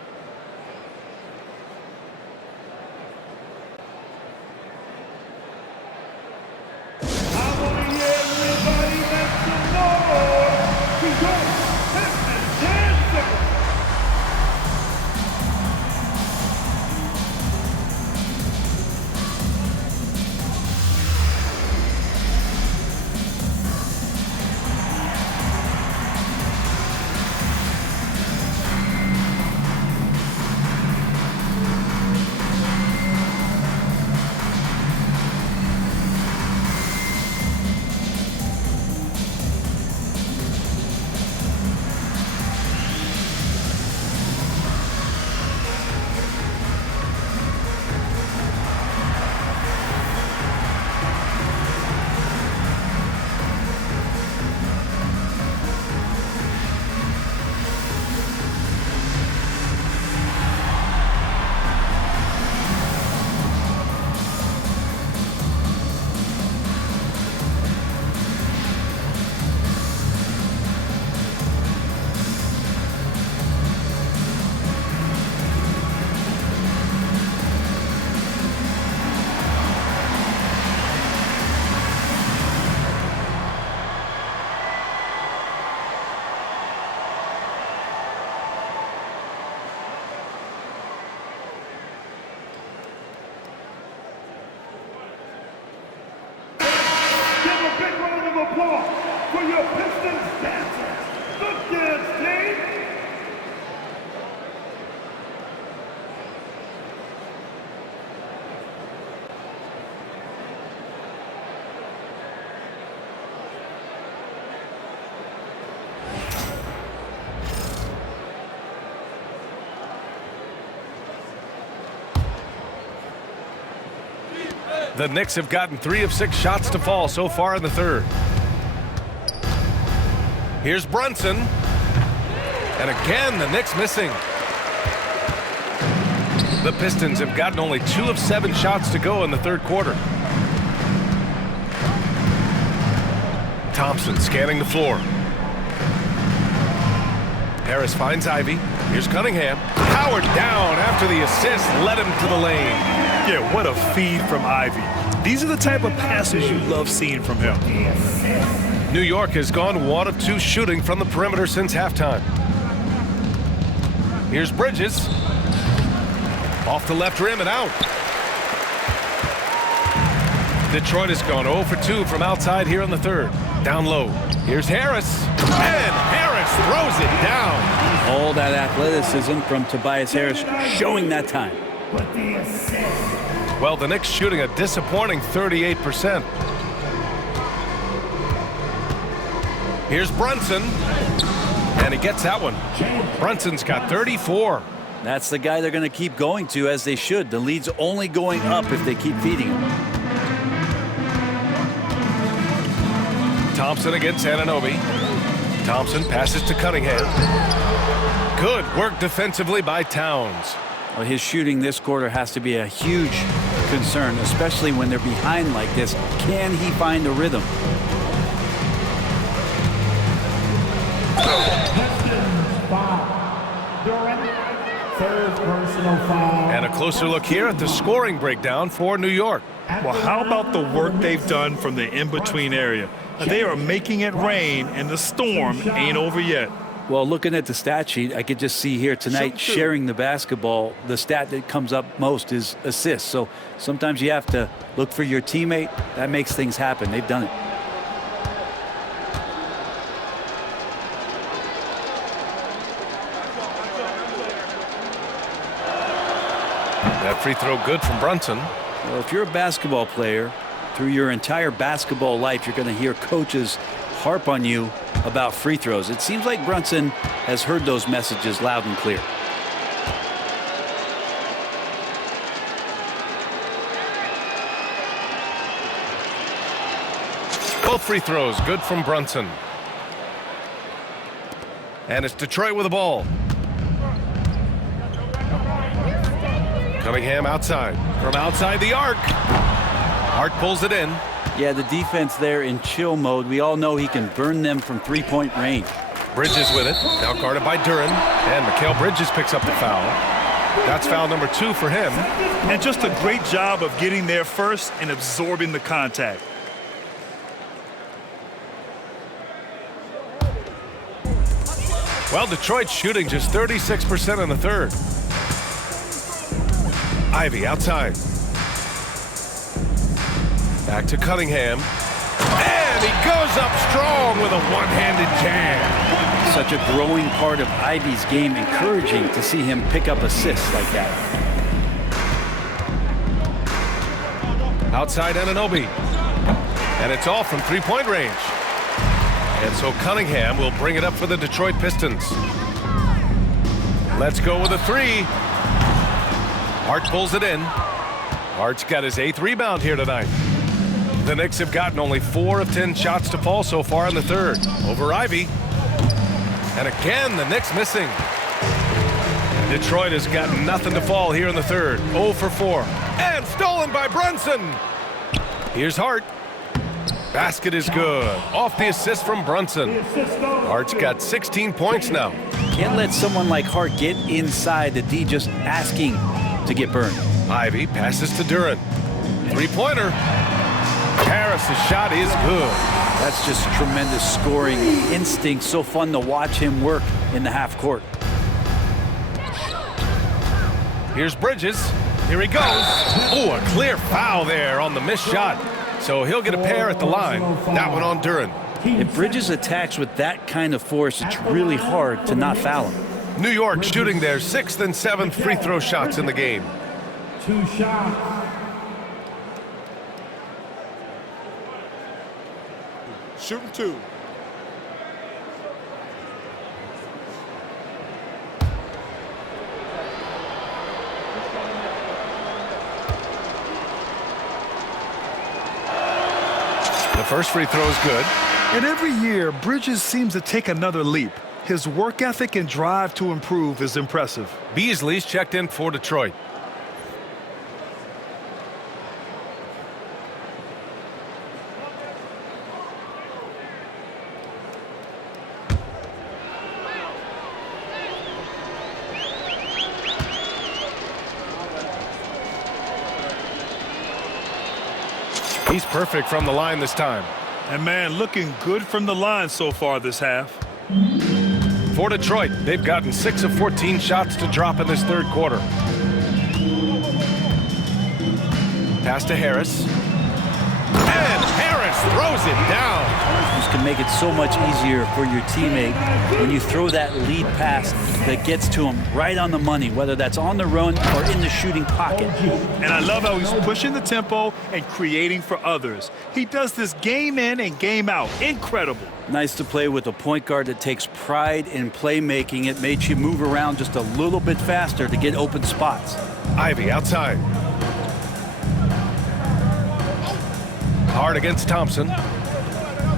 For your Pistons dancers, the dance team. The Knicks have gotten 3 of 6 shots to fall so far in the third. Here's Brunson. And again, the Knicks missing. The Pistons have gotten only 2 of 7 shots to go in the third quarter. Thompson scanning the floor. Harris finds Ivy. Here's Cunningham. Powered down after the assist led him to the lane. Yeah, what a feed from Ivy. These are the type of passes you love seeing from him. New York has gone 1 of 2 shooting from the perimeter since halftime. Here's Bridges. Off the left rim and out. Detroit has gone 0 for 2 from outside here in the third. Down low. Here's Harris. And Harris throws it down. All that athleticism from Tobias Harris showing that time. Well, the Knicks shooting a disappointing 38%. Here's Brunson. And he gets that one. Brunson's got 34. That's the guy they're going to keep going to, as they should. The lead's only going up if they keep feeding him. Thompson against Anunoby. Thompson passes to Cunningham. Good work defensively by Towns. Well, his shooting this quarter has to be a huge concern, especially when they're behind like this. Can he find a rhythm? Third personal foul. And a closer look here at the scoring breakdown for New York. Well, how about the work they've done from the in-between area? They are making it rain, and the storm ain't over yet. Well, looking at the stat sheet, I could just see here tonight sharing the basketball. The stat that comes up most is assists. So sometimes you have to look for your teammate. That makes things happen. They've done it. That free throw good from Brunson. Well, if you're a basketball player, through your entire basketball life, you're going to hear coaches harp on you about free throws. It seems like Brunson has heard those messages loud and clear. Both free throws good from Brunson. And it's Detroit with the ball. Cunningham outside. From outside the arc. Hart pulls it in. Yeah, the defense there in chill mode. We all know he can burn them from three-point range. Bridges with it. Now guarded by Duren. And Mikal Bridges picks up the foul. That's foul number 2 for him. And just a great job of getting there first and absorbing the contact. Well, Detroit's shooting just 36% in the third. Ivy outside. Back to Cunningham. And he goes up strong with a one-handed jam. Such a growing part of Ivy's game, encouraging to see him pick up assists like that. Outside Anunoby. And it's all from three-point range. And so Cunningham will bring it up for the Detroit Pistons. Let's go with a 3. Hart pulls it in. Hart's got his 8th rebound here tonight. The Knicks have gotten only 4 of 10 shots to fall so far in the third. Over Ivy. And again, the Knicks missing. Detroit has got nothing to fall here in the third. 0 for 4. And stolen by Brunson. Here's Hart. Basket is good. Off the assist from Brunson. Hart's got 16 points now. Can't let someone like Hart get inside the D just asking to get burned. Ivy passes to Duren. Three-pointer. Harris's shot is good. That's just tremendous scoring instinct. So fun to watch him work in the half court. Here's Bridges. Here he goes. Oh, a clear foul there on the missed shot. So he'll get a pair at the line. That one on Duren. If Bridges attacks with that kind of force, it's really hard to not foul him. New York shooting their 6th and 7th free throw shots in the game. 2 shots. Shooting 2. The first free throw is good. And every year, Bridges seems to take another leap. His work ethic and drive to improve is impressive. Beasley's checked in for Detroit. He's perfect from the line this time. And man, looking good from the line so far this half. For Detroit, they've gotten 6 of 14 shots to drop in this third quarter. Pass to Harris. And Harris throws it down. This can make it so much easier for your teammate when you throw that lead pass that gets to him right on the money, whether that's on the run or in the shooting pocket. And I love how he's pushing the tempo and creating for others. He does this game in and game out. Incredible. Nice to play with a point guard that takes pride in playmaking. It makes you move around just a little bit faster to get open spots. Ivy outside. Hard against Thompson.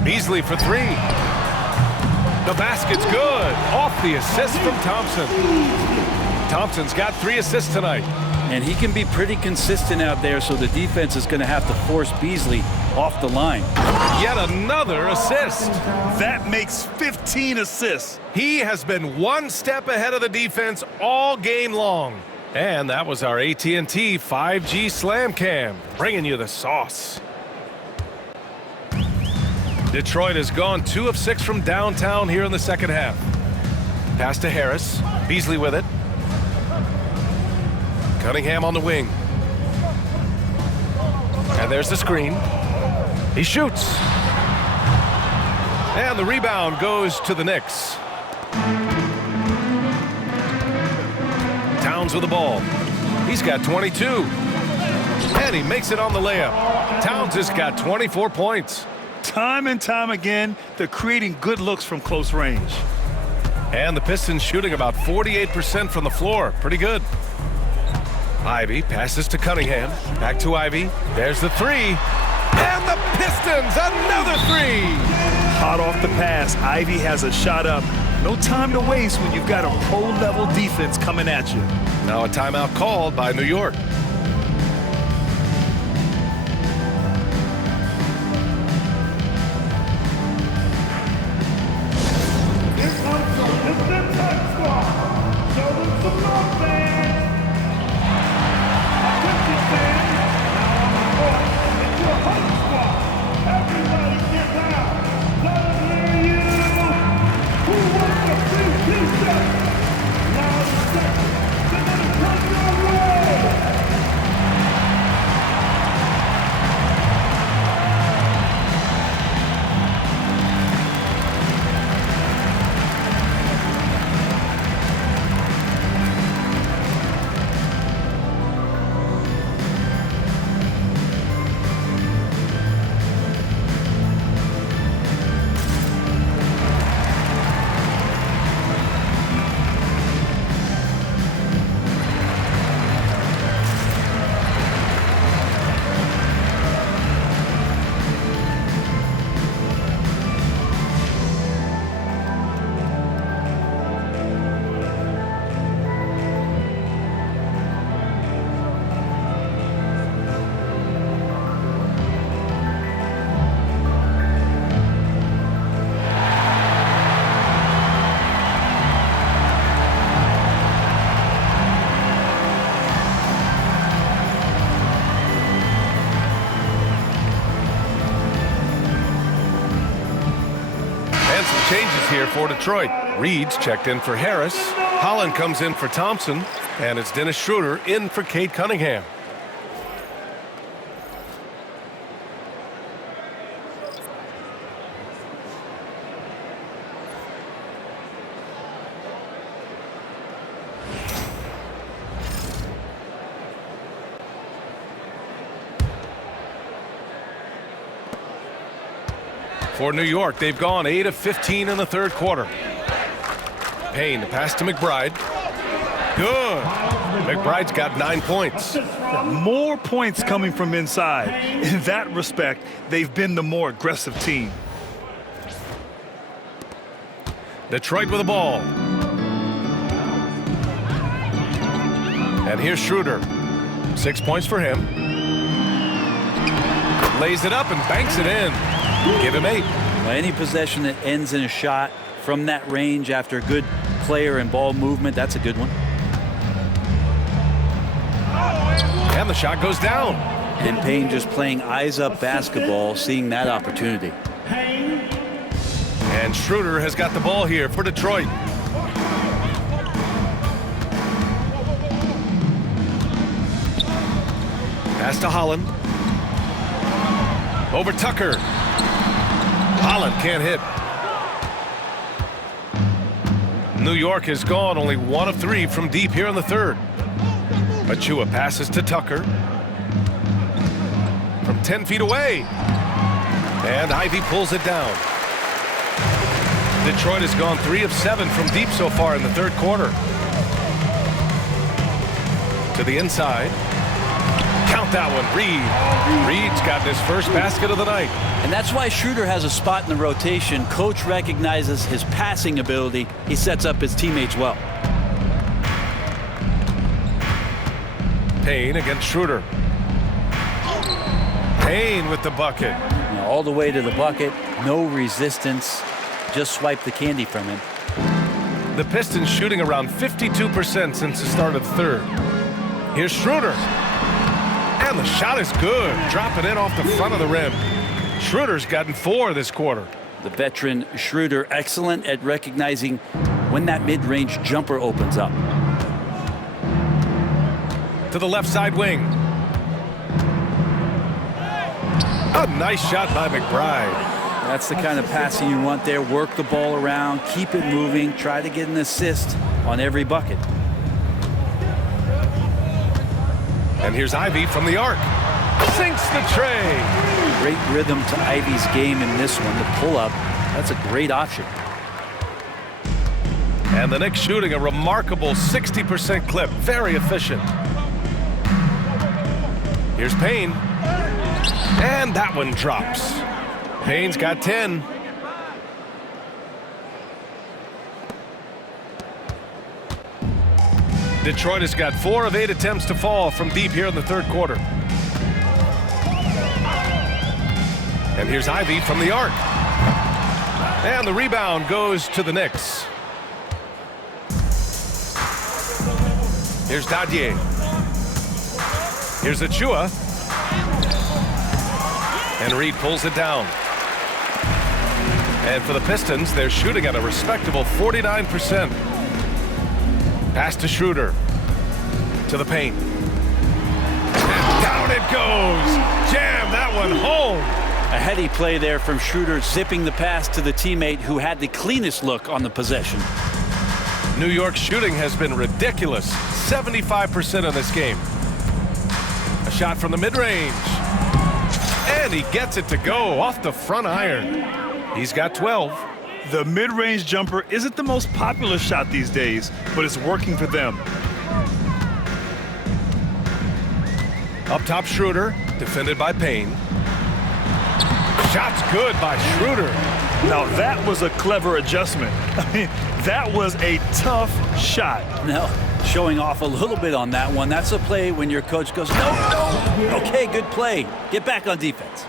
Beasley for 3. The basket's good. Off the assist from Thompson. Thompson's got 3 assists tonight. And he can be pretty consistent out there, so the defense is going to have to force Beasley off the line. Yet another assist. That makes 15 assists. He has been one step ahead of the defense all game long. And that was our AT&T 5G Slam Cam, bringing you the sauce. Detroit has gone 2 of 6 from downtown here in the second half. Pass to Harris. Beasley with it. Cunningham on the wing. And there's the screen. He shoots. And the rebound goes to the Knicks. Towns with the ball. He's got 22. And he makes it on the layup. Towns has got 24 points. Time and time again, they're creating good looks from close range. And the Pistons shooting about 48% from the floor. Pretty good. Ivy passes to Cunningham. Back to Ivy. There's the 3. And the Pistons, another 3. Hot off the pass, Ivy has a shot up. No time to waste when you've got a pro-level defense coming at you. Now a timeout called by New York. Changes here for Detroit. Reed's checked in for Harris. Holland comes in for Thompson. And it's Dennis Schroeder in for Cade Cunningham. For New York, they've gone 8 of 15 in the third quarter. Payne, the pass to McBride. Good. McBride's got 9 points. More points coming from inside. In that respect, they've been the more aggressive team. Detroit with the ball. And here's Schroeder. 6 points for him. Lays it up and banks it in. Give him 8. Well, any possession that ends in a shot from that range after a good player and ball movement, that's a good one. And the shot goes down. And Payne just playing eyes-up basketball, seeing that opportunity. And Schroeder has got the ball here for Detroit. Pass to Holland. Over Tucker. Holland can't hit. New York has gone only 1 of 3 from deep here in the third. Achua passes to Tucker. From 10 feet away. And Ivy pulls it down. Detroit has gone 3 of 7 from deep so far in the third quarter. To the inside. Count that one, Reed. Reed's got his first basket of the night. And that's why Schroeder has a spot in the rotation. Coach recognizes his passing ability. He sets up his teammates well. Payne against Schroeder. Payne with the bucket. Now all the way to the bucket. No resistance. Just swipe the candy from him. The Pistons shooting around 52% since the start of the third. Here's Schroeder. And the shot is good. Dropping in off the front of the rim. Schroeder's gotten 4 this quarter. The veteran Schroeder excellent at recognizing when that mid-range jumper opens up. To the left side wing. A nice shot by McBride. That's the kind of passing you want there. Work the ball around, keep it moving, try to get an assist on every bucket. And here's Ivy from the arc. Sinks the tray. Great rhythm to Ivy's game in this one. The pull-up, that's a great option. And the Knicks shooting a remarkable 60% clip. Very efficient. Here's Payne. And that one drops. Payne's got 10. Detroit has got 4 of 8 attempts to fall from deep here in the third quarter. And here's Ivy from the arc. And the rebound goes to the Knicks. Here's Dadier. Here's Achua. And Reed pulls it down. And for the Pistons, they're shooting at a respectable 49%. Pass to Schroeder. To the paint. And down it goes. Jam that one home. A heady play there from Schroeder, zipping the pass to the teammate who had the cleanest look on the possession. New York's shooting has been ridiculous. 75% in this game. A shot from the mid-range. And he gets it to go off the front iron. He's got 12. The mid-range jumper isn't the most popular shot these days, but it's working for them. Up top, Schroeder, defended by Payne. Shot's good by Schroeder. Now that was a clever adjustment. I mean, that was a tough shot. No, showing off a little bit on that one. That's a play when your coach goes, no. Okay, good play. Get back on defense.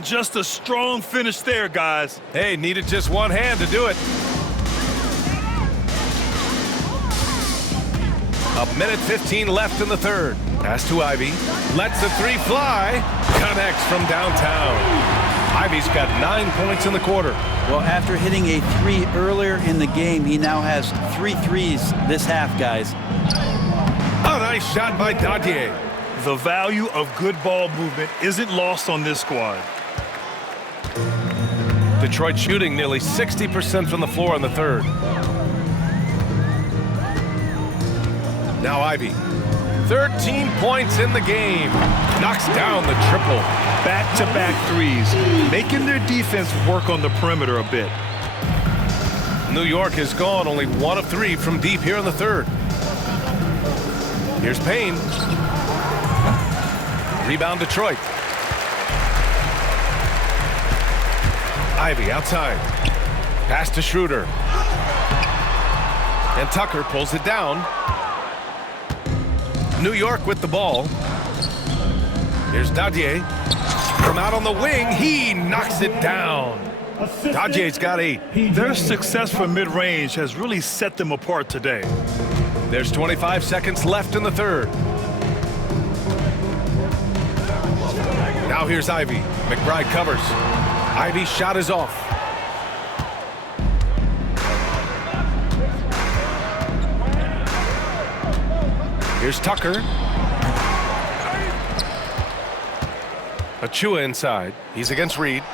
Just a strong finish there, guys. Hey, needed just one hand to do it. A minute 15 left in the third. Pass to Ivy. Lets the 3 fly. Connects from downtown. Ivy's got 9 points in the quarter. Well, after hitting a 3 earlier in the game, he now has 3 threes this half, guys. A nice shot by Dadier. The value of good ball movement isn't lost on this squad. Detroit shooting nearly 60% from the floor in the third. Now Ivy. 13 points in the game. Knocks down the triple. Back-to-back threes, making their defense work on the perimeter a bit. New York has gone only 1 of 3 from deep here in the third. Here's Payne. Rebound Detroit. Ivy outside. Pass to Schroeder. And Tucker pulls it down. New York with the ball. Here's Dadier. From out on the wing, he knocks it down. Dadier's got 8. Their success from mid-range has really set them apart today. There's 25 seconds left in the third. Now here's Ivy. McBride covers. Ivy's shot is off. Here's Tucker. Achua inside. He's against Reed.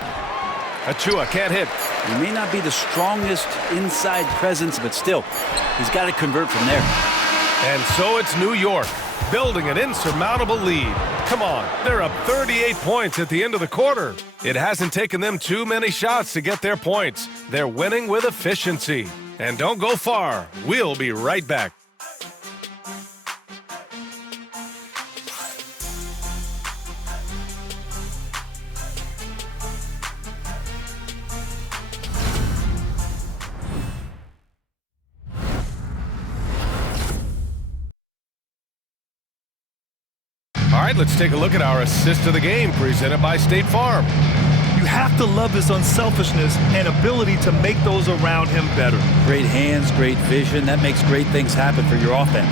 Achua can't hit. He may not be the strongest inside presence, but still, he's got to convert from there. And so it's New York, building an insurmountable lead. Come on, they're up 38 points at the end of the quarter. It hasn't taken them too many shots to get their points. They're winning with efficiency. And don't go far. We'll be right back. All right, let's take a look at our assist of the game presented by State Farm. You have to love his unselfishness and ability to make those around him better. Great hands, great vision. That makes great things happen for your offense.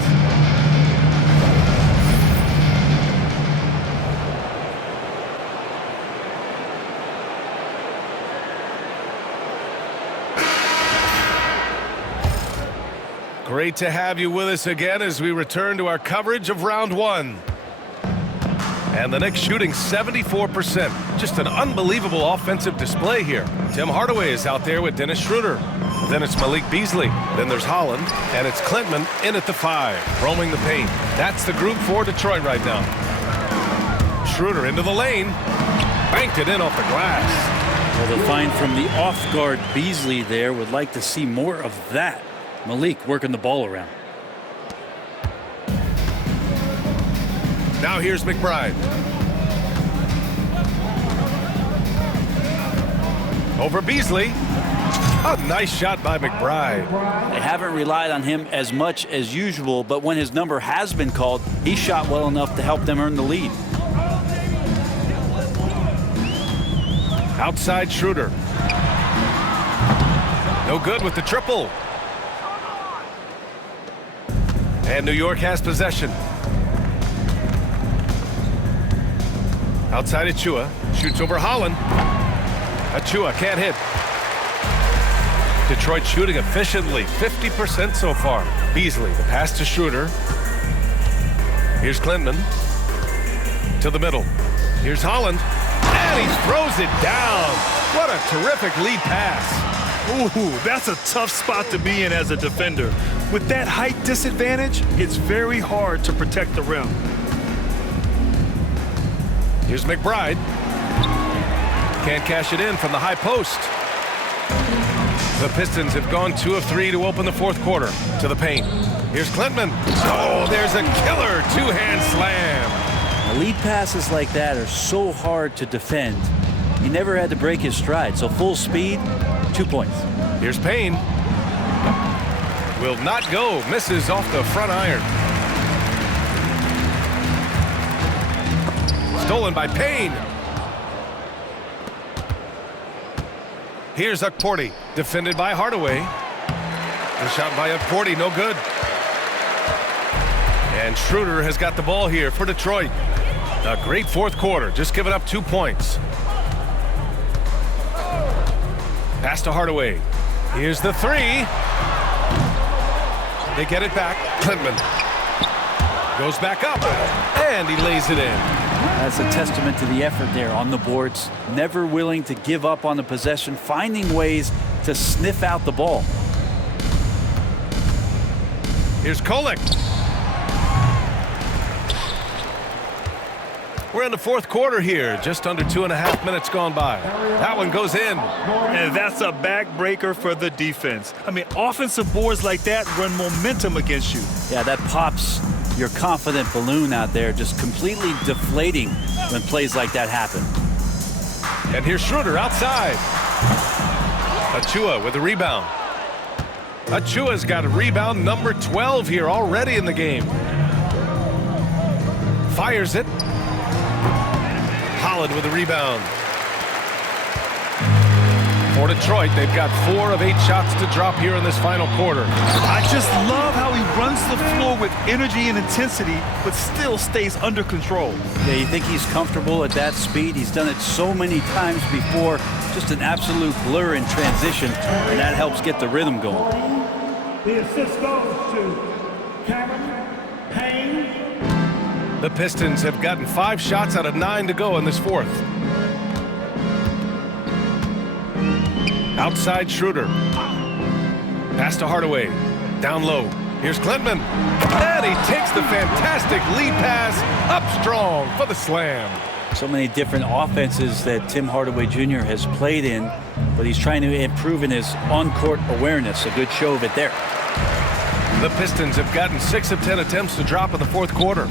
Great to have you with us again as we return to our coverage of round 1. And the Knicks shooting 74%. Just an unbelievable offensive display here. Tim Hardaway is out there with Dennis Schroeder. Then it's Malik Beasley. Then there's Holland. And it's Klintman in at the 5, roaming the paint. That's the group for Detroit right now. Schroeder into the lane. Banked it in off the glass. Well, the find from the off-guard Beasley there. Would like to see more of that. Malik working the ball around. Now here's McBride. Over Beasley. A nice shot by McBride. They haven't relied on him as much as usual, but when his number has been called, he shot well enough to help them earn the lead. Outside Schroeder. No good with the triple. And New York has possession. Outside Achua. Shoots over Holland. Achua can't hit. Detroit shooting efficiently. 50% so far. Beasley, the pass to Schroeder. Here's Klintman. To the middle. Here's Holland. And he throws it down. What a terrific lead pass. Ooh, that's a tough spot to be in as a defender. With that height disadvantage, it's very hard to protect the rim. Here's McBride. Can't cash it in from the high post. The Pistons have gone 2 of 3 to open the fourth quarter. To the paint. Here's Klintman. Oh, there's a killer two-hand slam. Lead passes like that are so hard to defend. He never had to break his stride, so full speed, 2 points. Here's Payne. Will not go. Misses off the front iron. Stolen by Payne. Here's Ukporti. Defended by Hardaway. The shot by Ukporti, no good. And Schroeder has got the ball here for Detroit. A great fourth quarter, just giving up 2 points. Pass to Hardaway. Here's the three. They get it back. Klintman goes back up, and he lays it in. That's a testament to the effort there on the boards. Never willing to give up on the possession, finding ways to sniff out the ball. Here's Kolek. We're in the fourth quarter here. Just under 2.5 minutes gone by. That one goes in. And that's a backbreaker for the defense. I mean, offensive boards like that run momentum against you. Yeah, that pops your confident balloon out there, just completely deflating when plays like that happen. And here's Schroeder outside. Achua with the rebound. Achua's got a rebound number 12 here already in the game. Fires it. Holland with the rebound. For Detroit, they've got 4 of 8 shots to drop here in this final quarter. I just love how he runs the floor with energy and intensity, but still stays under control. Yeah, you think he's comfortable at that speed? He's done it so many times before. Just an absolute blur in transition, and that helps get the rhythm going. The assist goes to Cameron Payne. The Pistons have gotten 5 shots out of 9 to go in this fourth. Outside Schroeder. Pass to Hardaway. Down low. Here's Klintman. And he takes the fantastic lead pass up strong for the slam. So many different offenses that Tim Hardaway Jr. has played in, but he's trying to improve in his on-court awareness. A good show of it there. The Pistons have gotten 6 of 10 attempts to drop in the fourth quarter.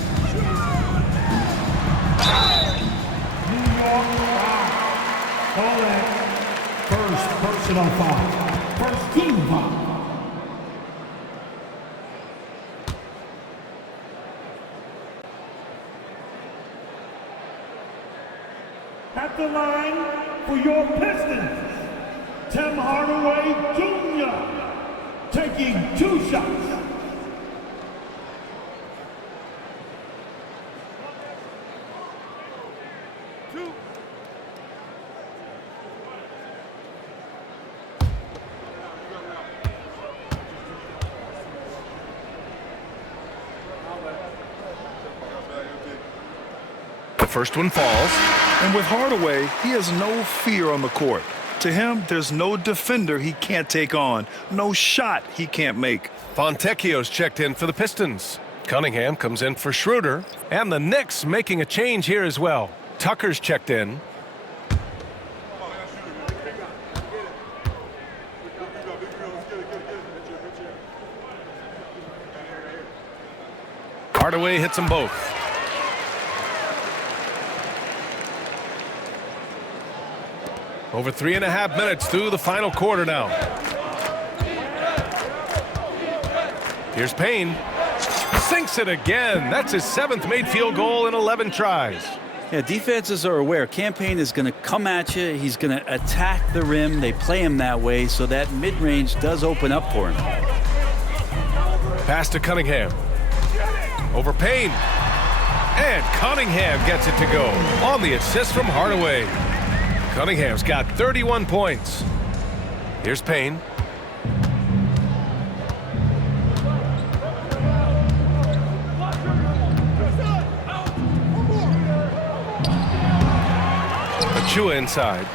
First personal foul. First team foul. At the line for your Pistons, Tim Hardaway Jr. taking 2 shots. First one falls. And with Hardaway, he has no fear on the court. To him, there's no defender he can't take on, no shot he can't make. Fontecchio's checked in for the Pistons. Cunningham comes in for Schroeder. And the Knicks making a change here as well. Tucker's checked in. Hardaway hits them both. Over 3.5 minutes through the final quarter now. Here's Payne. Sinks it again. That's his 7th made field goal in 11 tries. Yeah, defenses are aware. Campaign is going to come at you. He's going to attack the rim. They play him that way, so that mid-range does open up for him. Pass to Cunningham. Over Payne. And Cunningham gets it to go on the assist from Hardaway. Cunningham's got 31 points. Here's Payne. Achua inside.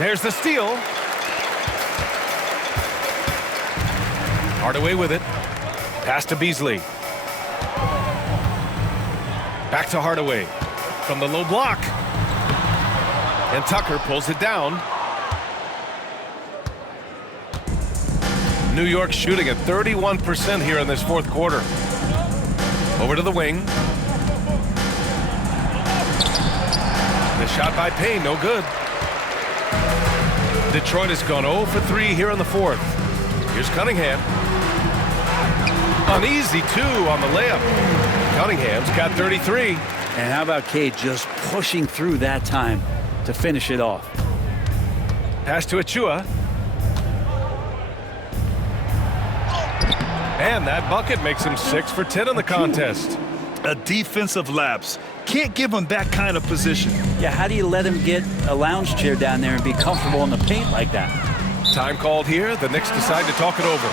There's the steal. Hardaway with it. Pass to Beasley. Back to Hardaway. From the low block. And Tucker pulls it down. New York shooting at 31% here in this fourth quarter. Over to the wing. The shot by Payne, no good. Detroit has gone 0 for 3 here in the fourth. Here's Cunningham. An easy 2 on the layup. Cunningham's got 33. And how about Cade just pushing through that time to finish it off? Pass to Achua. And that bucket makes him 6 for 10 in the contest. A defensive lapse. Can't give him that kind of position. Yeah, how do you let him get a lounge chair down there and be comfortable in the paint like that? Time called here. The Knicks decide to talk it over.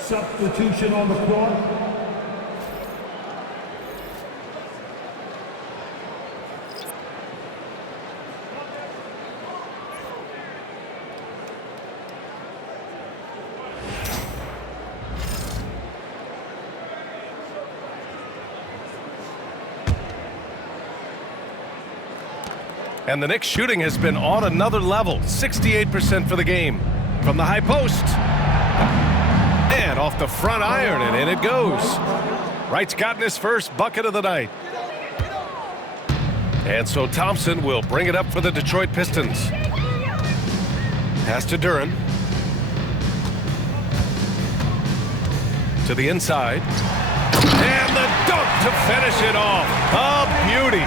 Substitution on the court. And the Knicks shooting has been on another level. 68% for the game. From the high post. And off the front iron, and in it goes. Wright's gotten his first bucket of the night. And so Thompson will bring it up for the Detroit Pistons. Pass to Duren. To the inside. And the dunk to finish it off. A beauty.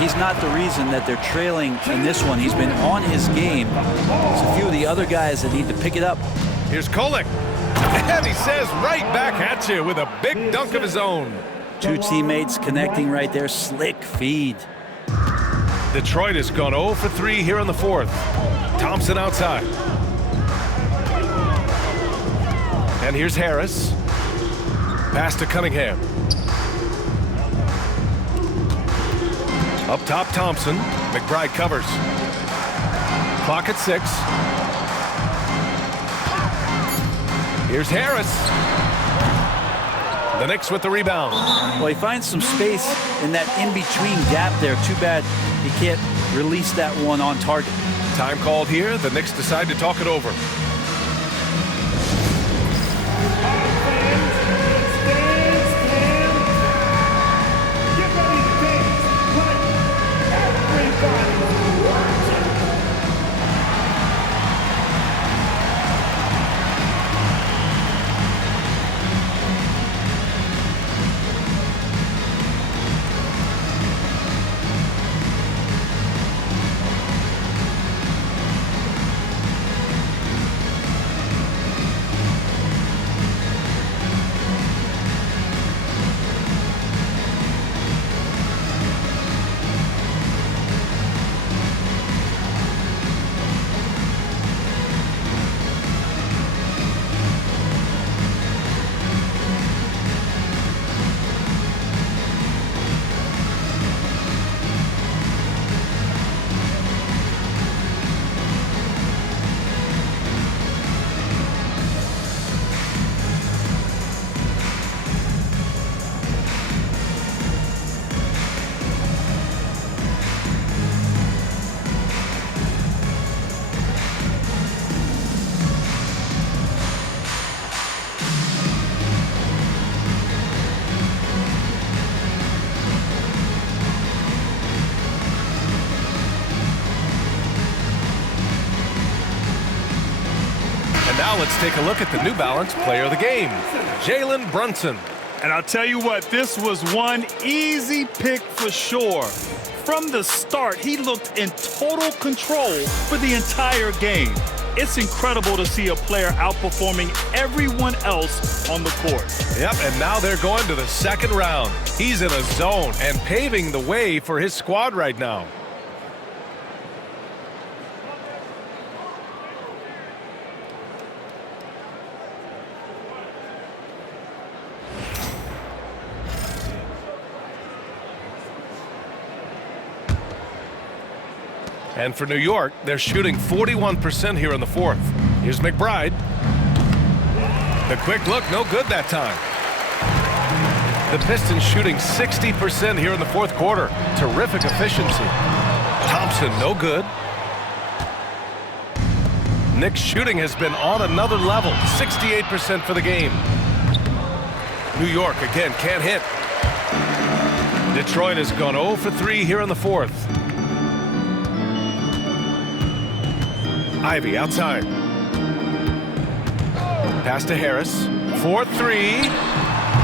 He's not the reason that they're trailing in this one. He's been on his game. There's a few of the other guys that need to pick it up. Here's Kolek. And he says right back at you with a big dunk of his own. Two teammates connecting right there. Slick feed. Detroit has gone 0 for 3 here in the fourth. Thompson outside. And here's Harris. Pass to Cunningham. Up top, Thompson. McBride covers. Clock at 6. Here's Harris. The Knicks with the rebound. Well, he finds some space in that in-between gap there. Too bad he can't release that one on target. Time called here. The Knicks decide to talk it over. Now let's take a look at the New Balance player of the game, Jalen Brunson. And I'll tell you what, this was one easy pick for sure. From the start, he looked in total control for the entire game. It's incredible to see a player outperforming everyone else on the court. Yep, and now they're going to the second round. He's in a zone and paving the way for his squad right now. And for New York, they're shooting 41% here in the fourth. Here's McBride. The quick look, no good that time. The Pistons shooting 60% here in the fourth quarter. Terrific efficiency. Thompson, no good. Knicks shooting has been on another level, 68% for the game. New York, again, can't hit. Detroit has gone 0 for 3 here in the fourth. Ivy outside. Pass to Harris. 4-3.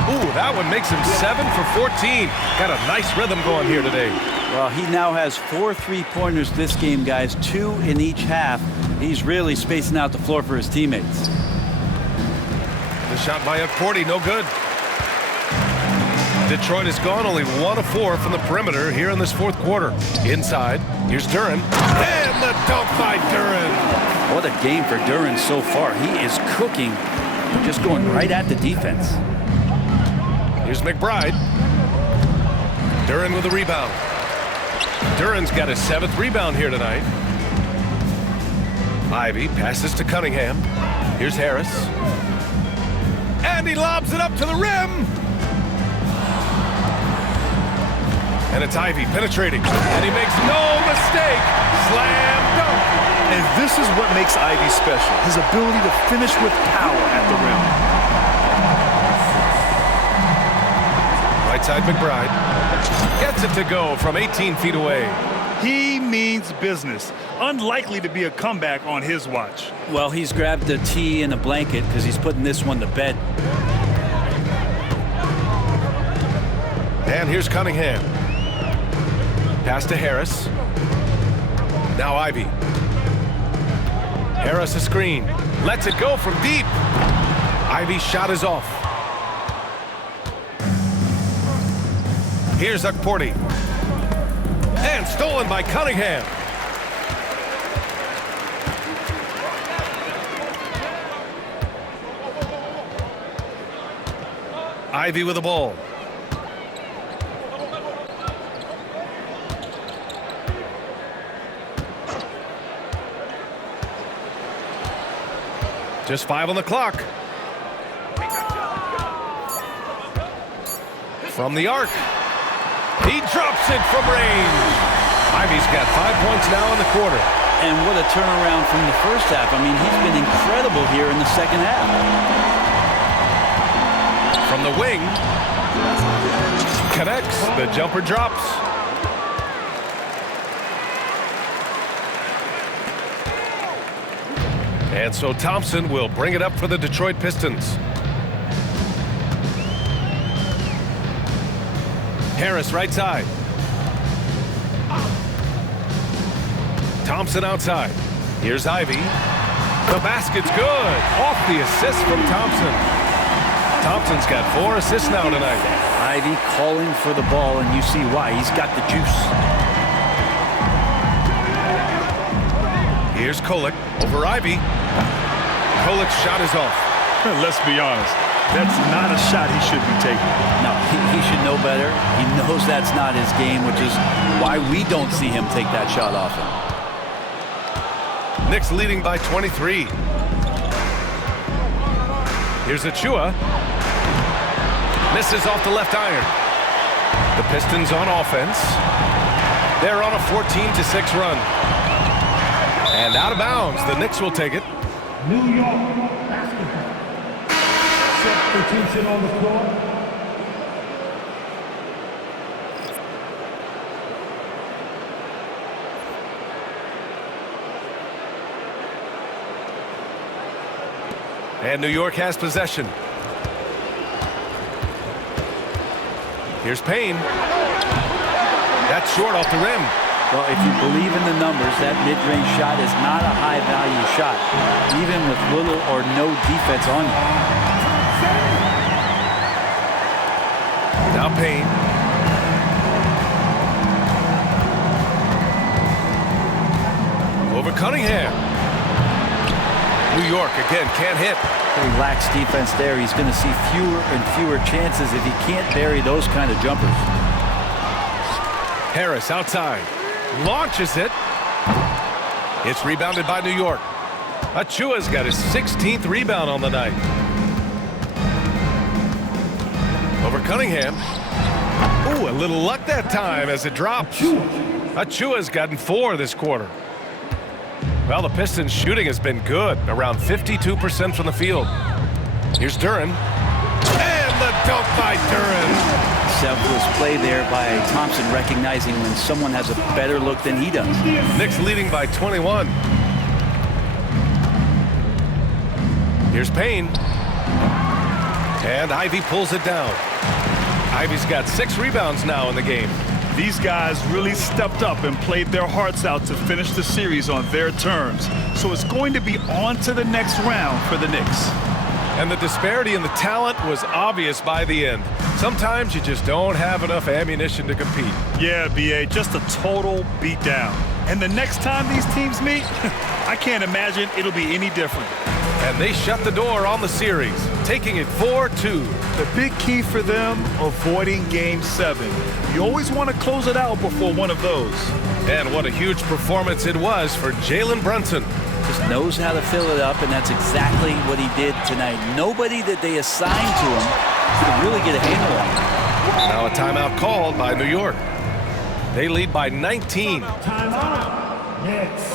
Ooh, that one makes him 7 for 14. Got a nice rhythm going here today. Well, he now has 4 3-pointers this game, guys, 2 in each half. He's really spacing out the floor for his teammates. The shot by Porty, no good. Detroit has gone only 1 of 4 from the perimeter here in this fourth quarter. Inside, here's Duren. And the dunk by Duren. What a game for Duren so far. He is cooking, just going right at the defense. Here's McBride. Duren with a rebound. Duren's got his 7th rebound here tonight. Ivy passes to Cunningham. Here's Harris. And he lobs it up to the rim. And it's Ivy penetrating. And he makes no mistake. Slam dunk. And this is what makes Ivy special. His ability to finish with power at the rim. Right side McBride. Gets it to go from 18 feet away. He means business. Unlikely to be a comeback on his watch. Well, he's grabbed the tee and a blanket because he's putting this one to bed. And here's Cunningham. Pass to Harris. Now Ivy. Harris a screen. Lets it go from deep. Ivy's shot is off. Here's Porty. And stolen by Cunningham. Ivy with the ball. Just 5 on the clock. From the arc. He drops it from range. Ivy's got 5 points now in the quarter. And what a turnaround from the first half. I mean, he's been incredible here in the second half. From the wing. Connects. The jumper drops. And so Thompson will bring it up for the Detroit Pistons. Harris right side. Thompson outside. Here's Ivy. The basket's good. Off the assist from Thompson. Thompson's got 4 assists now tonight. Ivy calling for the ball, and you see why. He's got the juice. Here's Kolek over Ivy. Kolek's shot is off. Let's be honest. That's not a shot he should be taking. No, he should know better. He knows that's not his game, which is why we don't see him take that shot often. Knicks leading by 23. Here's Achua. Misses off the left iron. The Pistons on offense. They're on a 14-6 run. And out of bounds. The Knicks will take it. New York basketball. Substitution on the floor. And New York has possession. Here's Payne. That's short off the rim. Well, if you believe in the numbers, that mid-range shot is not a high-value shot, even with little or no defense on you. Now Payne. Over Cunningham. New York again can't hit. He lacks defense there. He's going to see fewer and fewer chances if he can't bury those kind of jumpers. Harris outside. Launches it. It's rebounded by New York. Achua's got his 16th rebound on the night. Over Cunningham. Ooh, a little luck that time as it drops. Achua's gotten 4 this quarter. Well, the Pistons' shooting has been good, around 52% from the field. Here's Duren. And the dunk by Duren. Selfless play there by Thompson, recognizing when someone has a better look than he does. Knicks leading by 21. Here's Payne. And Ivy pulls it down. Ivy's got 6 rebounds now in the game. These guys really stepped up and played their hearts out to finish the series on their terms. So it's going to be on to the next round for the Knicks. And the disparity in the talent was obvious by the end. Sometimes you just don't have enough ammunition to compete. Yeah, B.A., just a total beatdown. And the next time these teams meet, I can't imagine it'll be any different. And they shut the door on the series, taking it 4-2. The big key for them, avoiding Game 7. You always want to close it out before one of those. And what a huge performance it was for Jalen Brunson. Just knows how to fill it up, and that's exactly what he did tonight. Nobody that they assigned to him could really get a handle on him. Now a timeout called by New York. They lead by 19. Timeout. Knicks.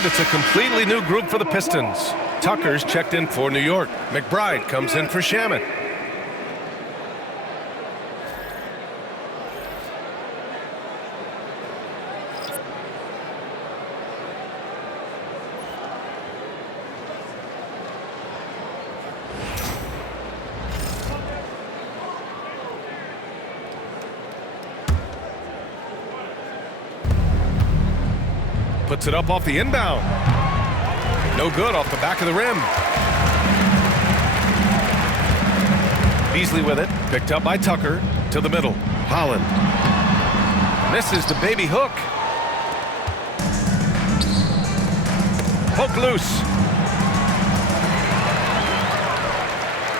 And it's a completely new group for the Pistons. Tucker's checked in for New York. McBride comes in for Shamet. Puts it up off the inbound. No good off the back of the rim. Beasley with it. Picked up by Tucker to the middle. Holland. Misses the baby hook. Hook loose.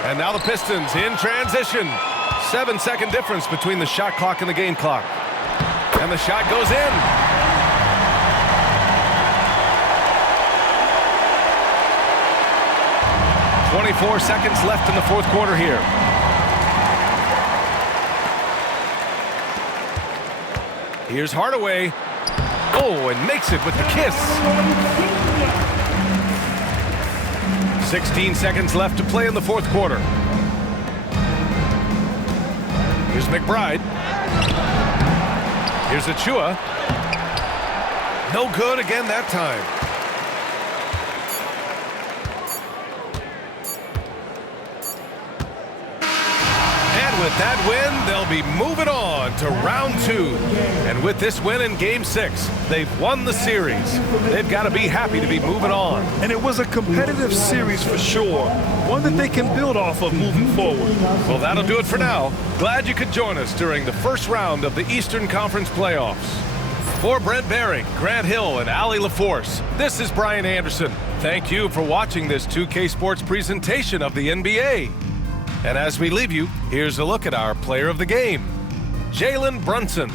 And now the Pistons in transition. 7-second difference between the shot clock and the game clock. And the shot goes in. 24 seconds left in the fourth quarter here. Here's Hardaway. Oh, and makes it with the kiss. 16 seconds left to play in the fourth quarter. Here's McBride. Here's Achua. No good again that time. With that win, they'll be moving on to round 2. And with this win in Game 6, they've won the series. They've got to be happy to be moving on. And it was a competitive series for sure, one that they can build off of moving forward. Well, that'll do it for now. Glad you could join us during the first round of the Eastern Conference playoffs. For Brent Behring, Grant Hill, and Allie LaForce, this is Brian Anderson. Thank you for watching this 2K Sports presentation of the NBA. And as we leave you, here's a look at our player of the game, Jalen Brunson.